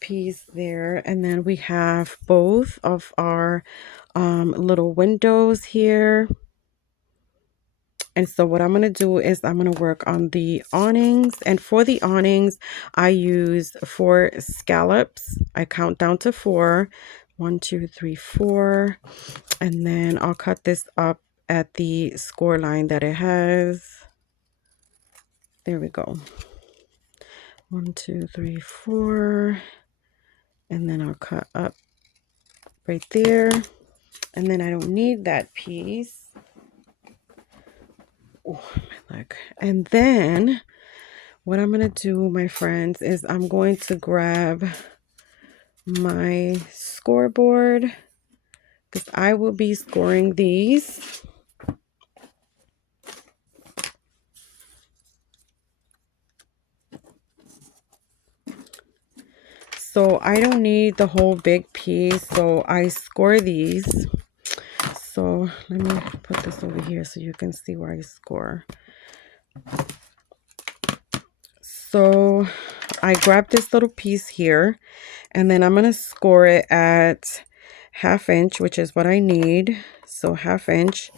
piece there, and then we have both of our little windows here. And so what I'm going to do is I'm going to work on the awnings, and for the awnings I use 4 scallops. I count down to 4. 1 2 3 4, and then I'll cut this up at the score line that it has. There we go. 1 2 3 4, and then I'll cut up right there, and then I don't need that piece. Oh, my leg. And then what I'm going to do, my friends, is I'm going to grab my scoreboard because I will be scoring these. So I don't need the whole big piece, so I score these. So let me put this over here so you can see where I score. So I grab this little piece here, and then I'm going to score it at 1/2 inch, which is what I need. So 1/2 inch.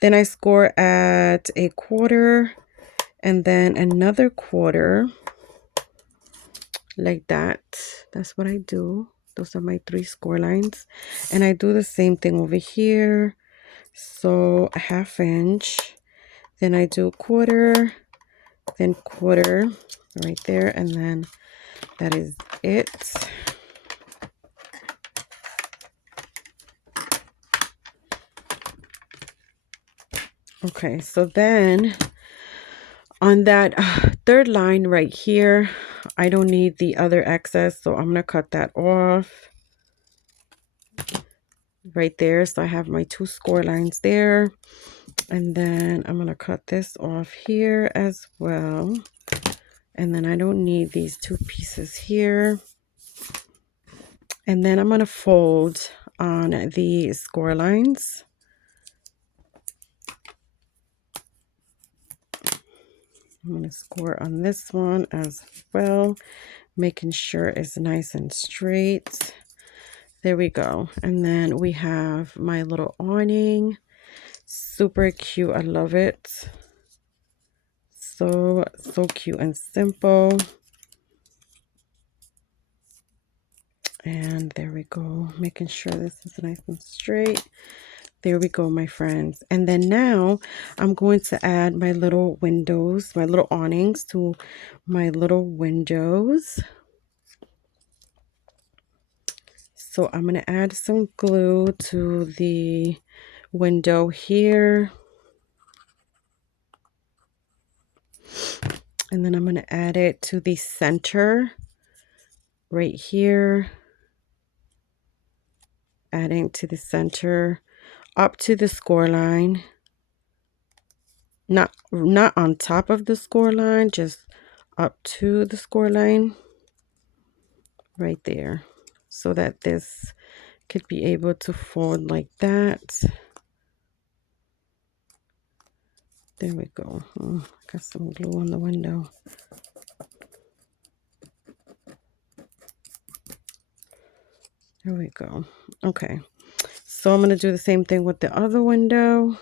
Then I score at 1/4, and then another 1/4, like that. That's what I do. Those are my 3 score lines. And I do the same thing over here. So 1/2 inch. Then I do 1/4, then 1/4 right there, and then that is it. Okay, so then on that 3rd line right here, I don't need the other excess, so I'm going to cut that off right there. So I have my 2 score lines there, and then I'm going to cut this off here as well. And then I don't need these 2 pieces here. And then I'm going to fold on the score lines. I'm going to score on this one as well, making sure it's nice and straight. There we go. And then we have my little awning. Super cute. I love it. So cute and simple. And there we go. Making sure this is nice and straight. There we go, my friends. And then now I'm going to add my little windows, my little awnings to my little windows. So I'm going to add some glue to the window here. And then I'm going to add it to the center right here. Adding to the center up to the score line. Not on top of the score line, just up to the score line right there. so that this could be able to fold like that. There we go. Oh, got some glue on the window. There we go. Okay, so I'm going to do the same thing with the other window.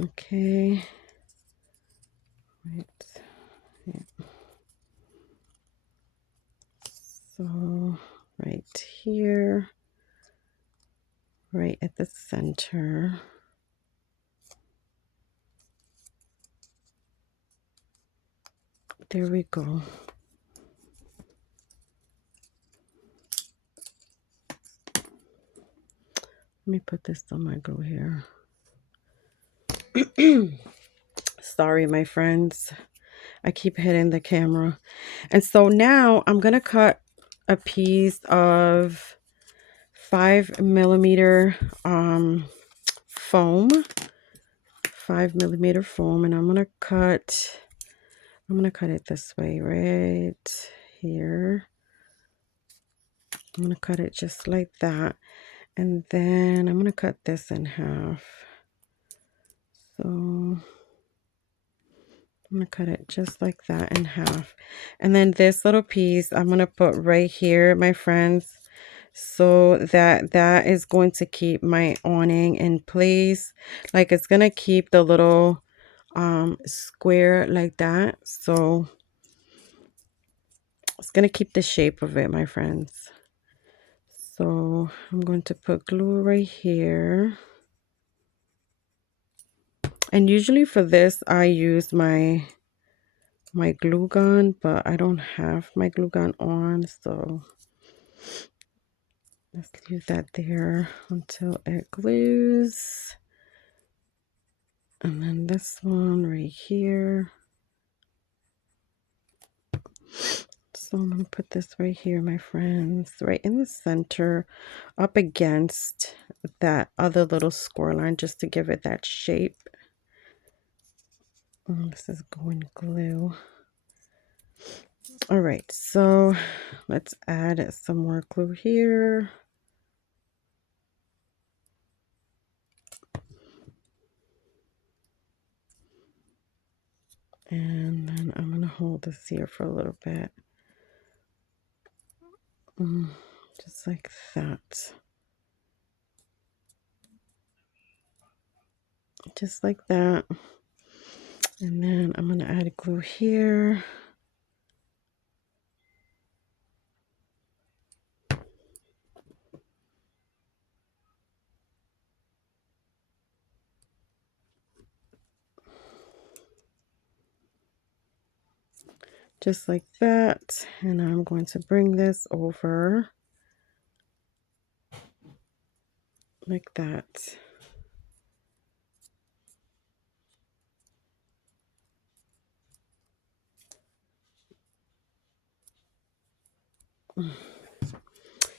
Okay. Right. Yeah. So right here, right at the center. There we go. Let me put this on my glue here. Sorry, my friends. I keep hitting the camera. And so now I'm going to cut a piece of 5mm foam. 5mm foam. And I'm going to cut it this way right here. I'm going to cut it just like that. And then I'm going to cut this in half. So I'm going to cut it just like that in half. And then this little piece I'm going to put right here, my friends, so that is going to keep my awning in place. Like, it's going to keep the little square like that. So it's going to keep the shape of it, my friends. So I'm going to put glue right here. And usually for this, I use my glue gun, but I don't have my glue gun on, so let's leave that there until it glues. And then this one right here. So I'm going to put this right here, my friends, right in the center, up against that other little score line, just to give it that shape. Oh, this is going glue. All right, so let's add some more glue here. And then I'm going to hold this here for a little bit. Just like that. Just like that. And then I'm going to add glue here. Just like that. And I'm going to bring this over like that.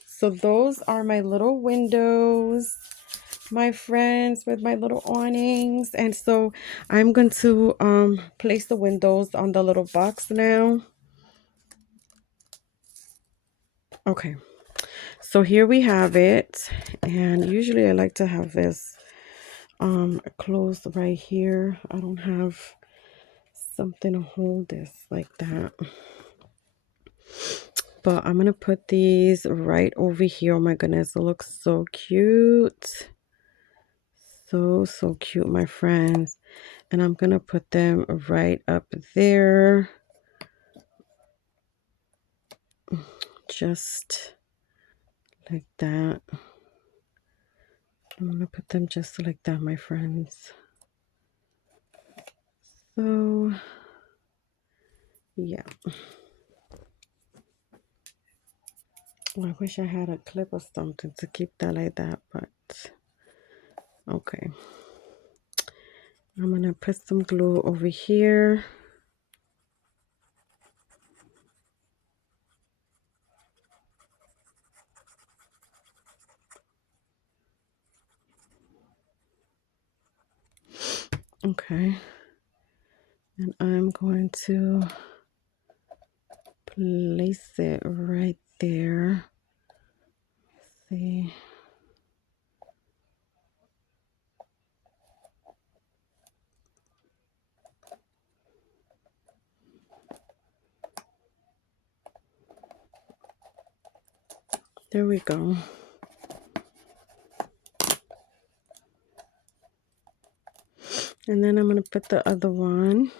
So those are my little windows, my friends, with my little awnings. And so I'm going to place the windows on the little box now. Okay, so here we have it. And usually I like to have this closed right here. I don't have something to hold this like that, but I'm gonna put these right over here. Oh my goodness, it looks so cute. So cute, my friends. And I'm gonna put them right up there, just like that. I'm gonna put them just like that, my friends. So yeah, well, I wish I had a clip or something to keep that like that, but okay. I'm gonna put some glue over here. Okay, and I'm going to place it right there. Let's see. There we go. And then I'm going to put the other one.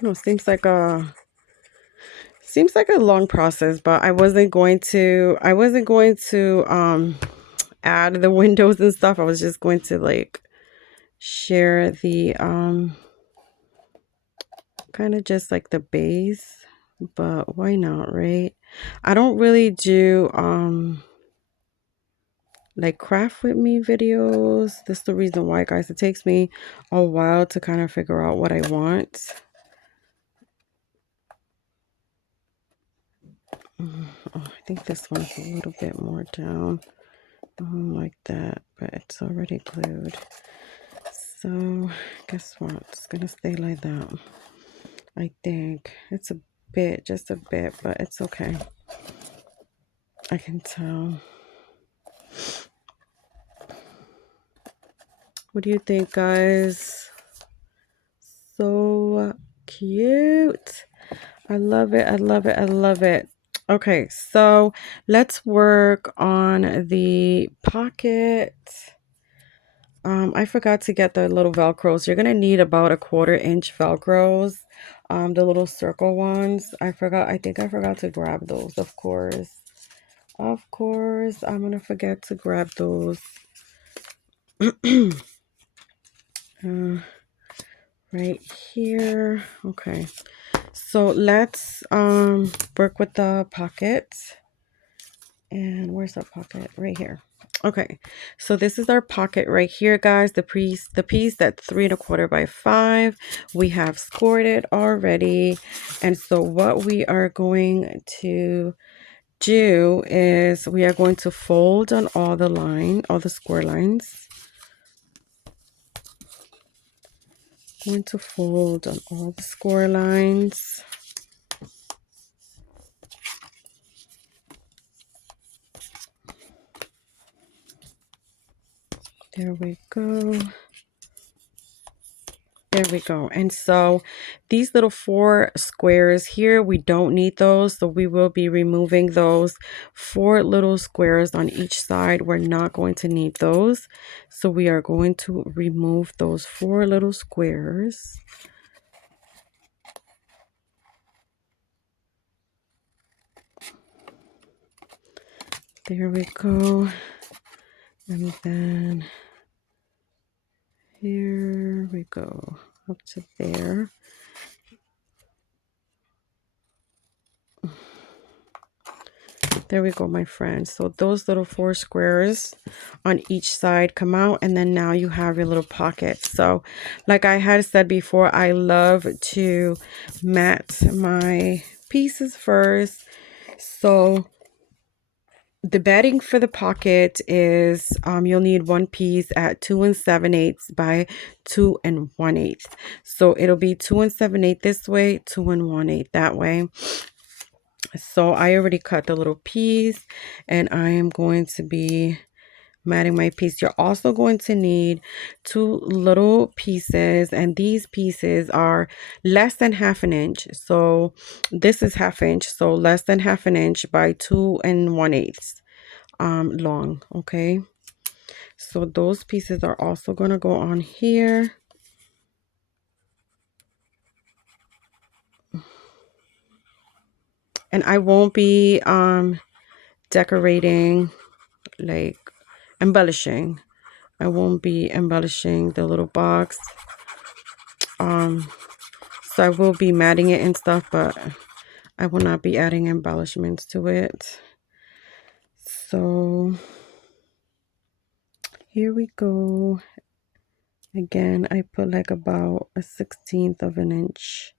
No, seems like a long process, but I wasn't going to add the windows and stuff. I was just going to like share the kind of just like the base, but why not, right? I don't really do like craft with me videos. That's the reason why, guys. It takes me a while to kind of figure out what I want. Oh, I think this one's a little bit more down. Like that, but it's already glued. So guess what? It's gonna stay like that. I think it's a bit, just a bit, but it's okay. I can tell. What do you think, guys? So cute. I love it. I love it. I love it. Okay, so let's work on the pocket. I forgot to get the little Velcros. You're gonna need about a 1/4 inch Velcros. The little circle ones. I think I forgot to grab those, of course. Of course, I'm gonna forget to grab those. Right here. Okay. So let's work with the pocket. And where's our pocket? Right here. Okay, so this is our pocket right here, guys. The piece that's 3 1/4 by 5. We have scored it already. And so what we are going to do is we are going to fold on all the square lines. Going to fold on all the score lines. There we go. There we go. And so these little 4 squares here, we don't need those. So we will be removing those 4 little squares on each side. We're not going to need those. So we are going to remove those 4 little squares. There we go. And then here we go up to there. There we go, my friends. So those little 4 squares on each side come out, and then now you have your little pocket. So like I had said before, I love to mat my pieces first. So the bedding for the pocket is you'll need 1 piece at 2 7/8 by 2 1/8. So it'll be 2 7/8 this way, 2 1/8 that way. So I already cut the little piece, and I am going to be matting my piece. You're also going to need 2 little pieces, and these pieces are less than 1/2 inch. So this is 1/2 inch, so less than 1/2 inch by 2 1/8 long. Okay, so those pieces are also going to go on here. And I won't be decorating, like embellishing. I won't be embellishing the little box. So I will be matting it and stuff, but I will not be adding embellishments to it. So here we go. Again, I put like about a 1/16 of an inch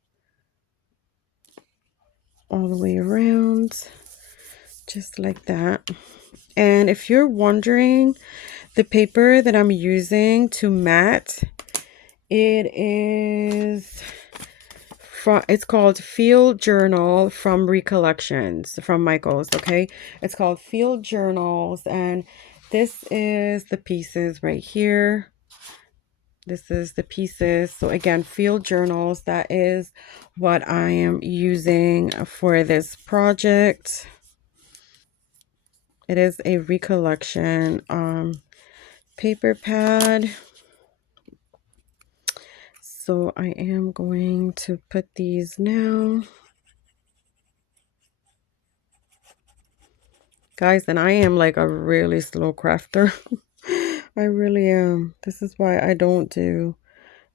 all the way around, just like that. And if you're wondering, The paper that I'm using to mat, it is from, it's called Field Journal from Recollections from Michael's. Okay, it's called Field Journals, and this is the pieces right here. This is the pieces. So again, Field Journals, that is what I am using for this project. It is a recollection paper pad. So I am going to put these now. Guys, and I am like a really slow crafter. I really am. This is why I don't do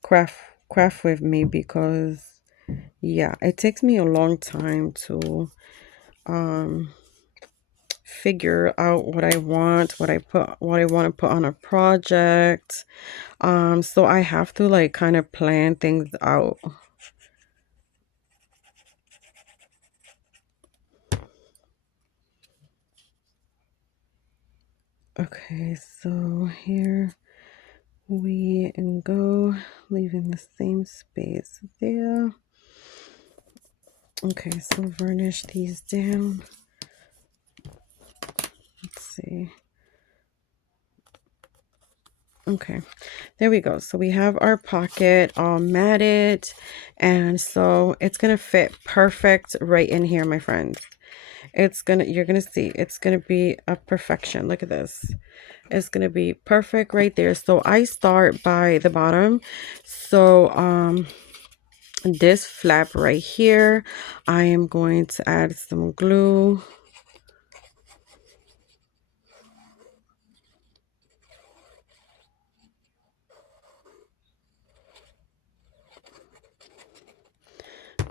craft with me, because yeah, it takes me a long time to figure out what I want, what I want to put on a project. So I have to like kind of plan things out. Okay, so here we go, leaving the same space there. Okay, so varnish these down. Let's see. Okay, there we go. So we have our pocket all matted, and so it's gonna fit perfect right in here, my friends. You're gonna see, it's gonna be a perfection. Look at this. It's gonna be perfect right there. So I start by the bottom. So this flap right here, I am going to add some glue.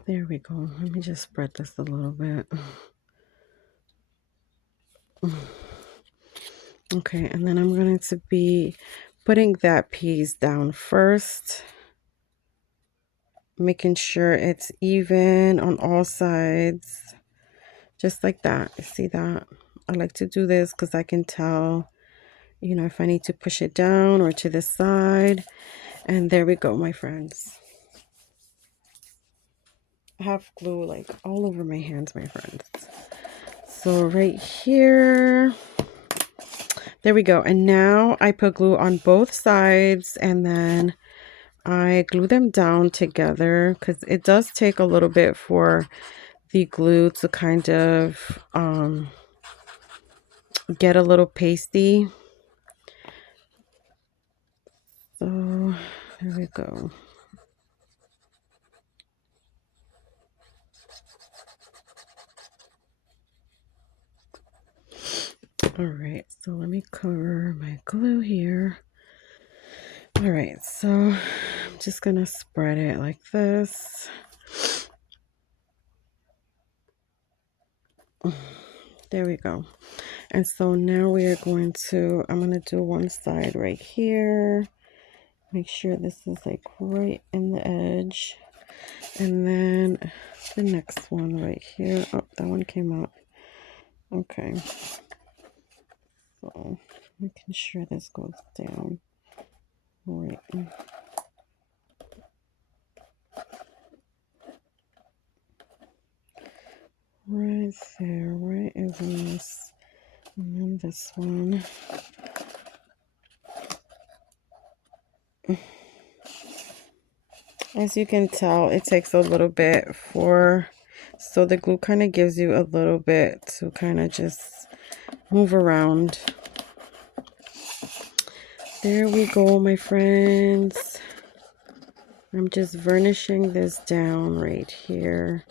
There we go. Let me just spread this a little bit. Okay, and then I'm going to be putting that piece down first, making sure it's even on all sides, just like that. See that? I like to do this because I can tell, you know, if I need to push it down or to the side. And there we go, my friends. I have glue like all over my hands, my friends. So right here, there we go. And now I put glue on both sides, and then I glue them down together, because it does take a little bit for the glue to kind of get a little pasty. So there we go. All right, so let me cover my glue here. All right, so I'm just gonna spread it like this. There we go. And so now we are going to, I'm going to do one side right here. Make sure this is like right in the edge. And then the next one right here. Oh, that one came out. Okay. So making sure this goes down right. Right there, right is in this. And then this one. As you can tell, it takes a little bit so the glue kind of gives you a little bit to kind of just move around. There we go, my friends. I'm just vernishing this down right here.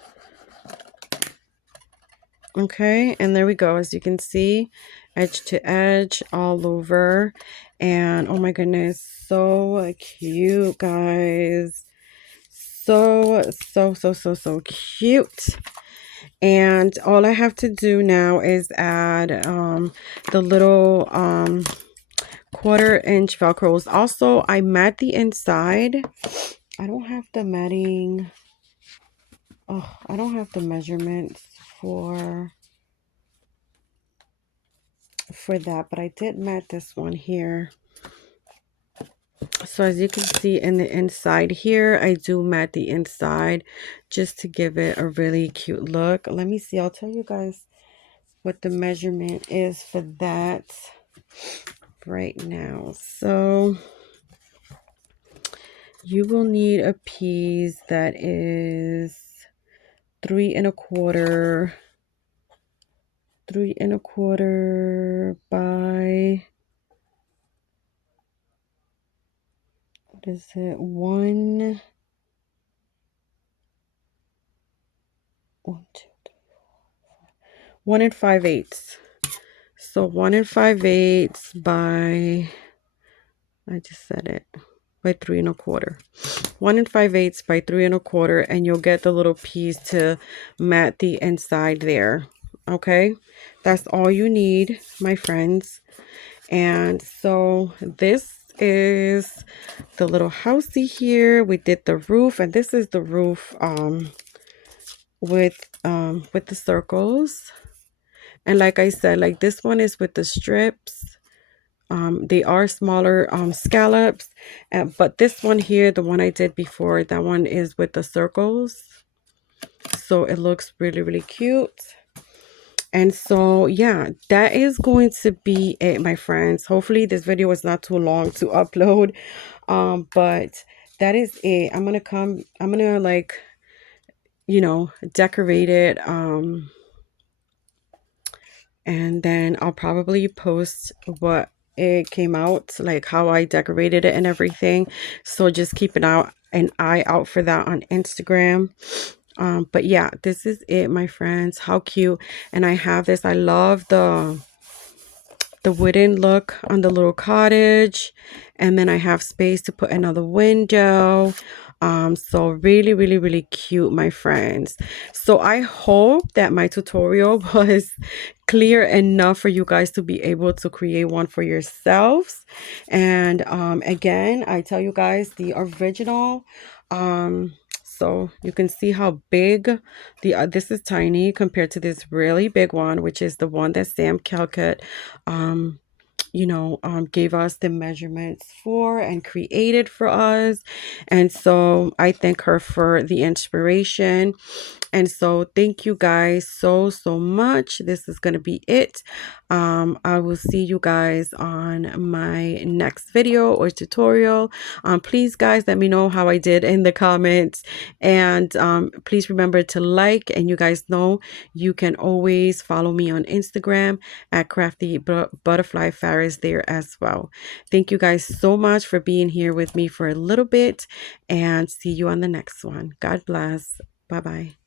Okay, and there we go. As you can see, edge to edge all over. And oh my goodness, so cute, guys. So cute. And all I have to do now is add the little 1/4-inch velcros. Also, I mat the inside. I don't have the matting. Oh, I don't have the measurements for for that, but I did mat this one here. So as you can see in the inside here, I do mat the inside just to give it a really cute look. Let me see. I'll tell you guys what the measurement is for that right now. So you will need a piece that is 3 1/4 by, what is it, 1 and 5/8. So 1 and 5/8 by, I just said it, by 3 1/4. 1 and 5/8 by 3 1/4, and you'll get the little piece to mat the inside there. Okay, that's all you need, my friends. And so this is the little housey here. We did the roof, and this is the roof with the circles. And like I said, like this one is with the strips. They are smaller scallops, but this one here, the one I did before, that one is with the circles. So it looks really, really cute. And so, yeah, that is going to be it, my friends. Hopefully this video is not too long to upload. But that is it. I'm gonna like, you know, decorate it. And then I'll probably post what it came out, like how I decorated it and everything. So just keep an eye out for that on Instagram. But yeah, this is it, my friends. How cute. And I have this. I love the wooden look on the little cottage, and then I have space to put another window. So really, really, really cute, my friends. So I hope that my tutorial was clear enough for you guys to be able to create one for yourselves. And again, I tell you guys the original, so you can see how big this is tiny compared to this really big one, which is the one that Sam Calcott gave us the measurements for and created for us. And so I thank her for the inspiration. And so thank you guys so much. This is going to be it. I will see you guys on my next video or tutorial. Please guys, let me know how I did in the comments, and please remember to like, and you guys know you can always follow me on Instagram at Crafty Butterfly Faris there as well. Thank you guys so much for being here with me for a little bit, and see you on the next one. God bless. Bye bye.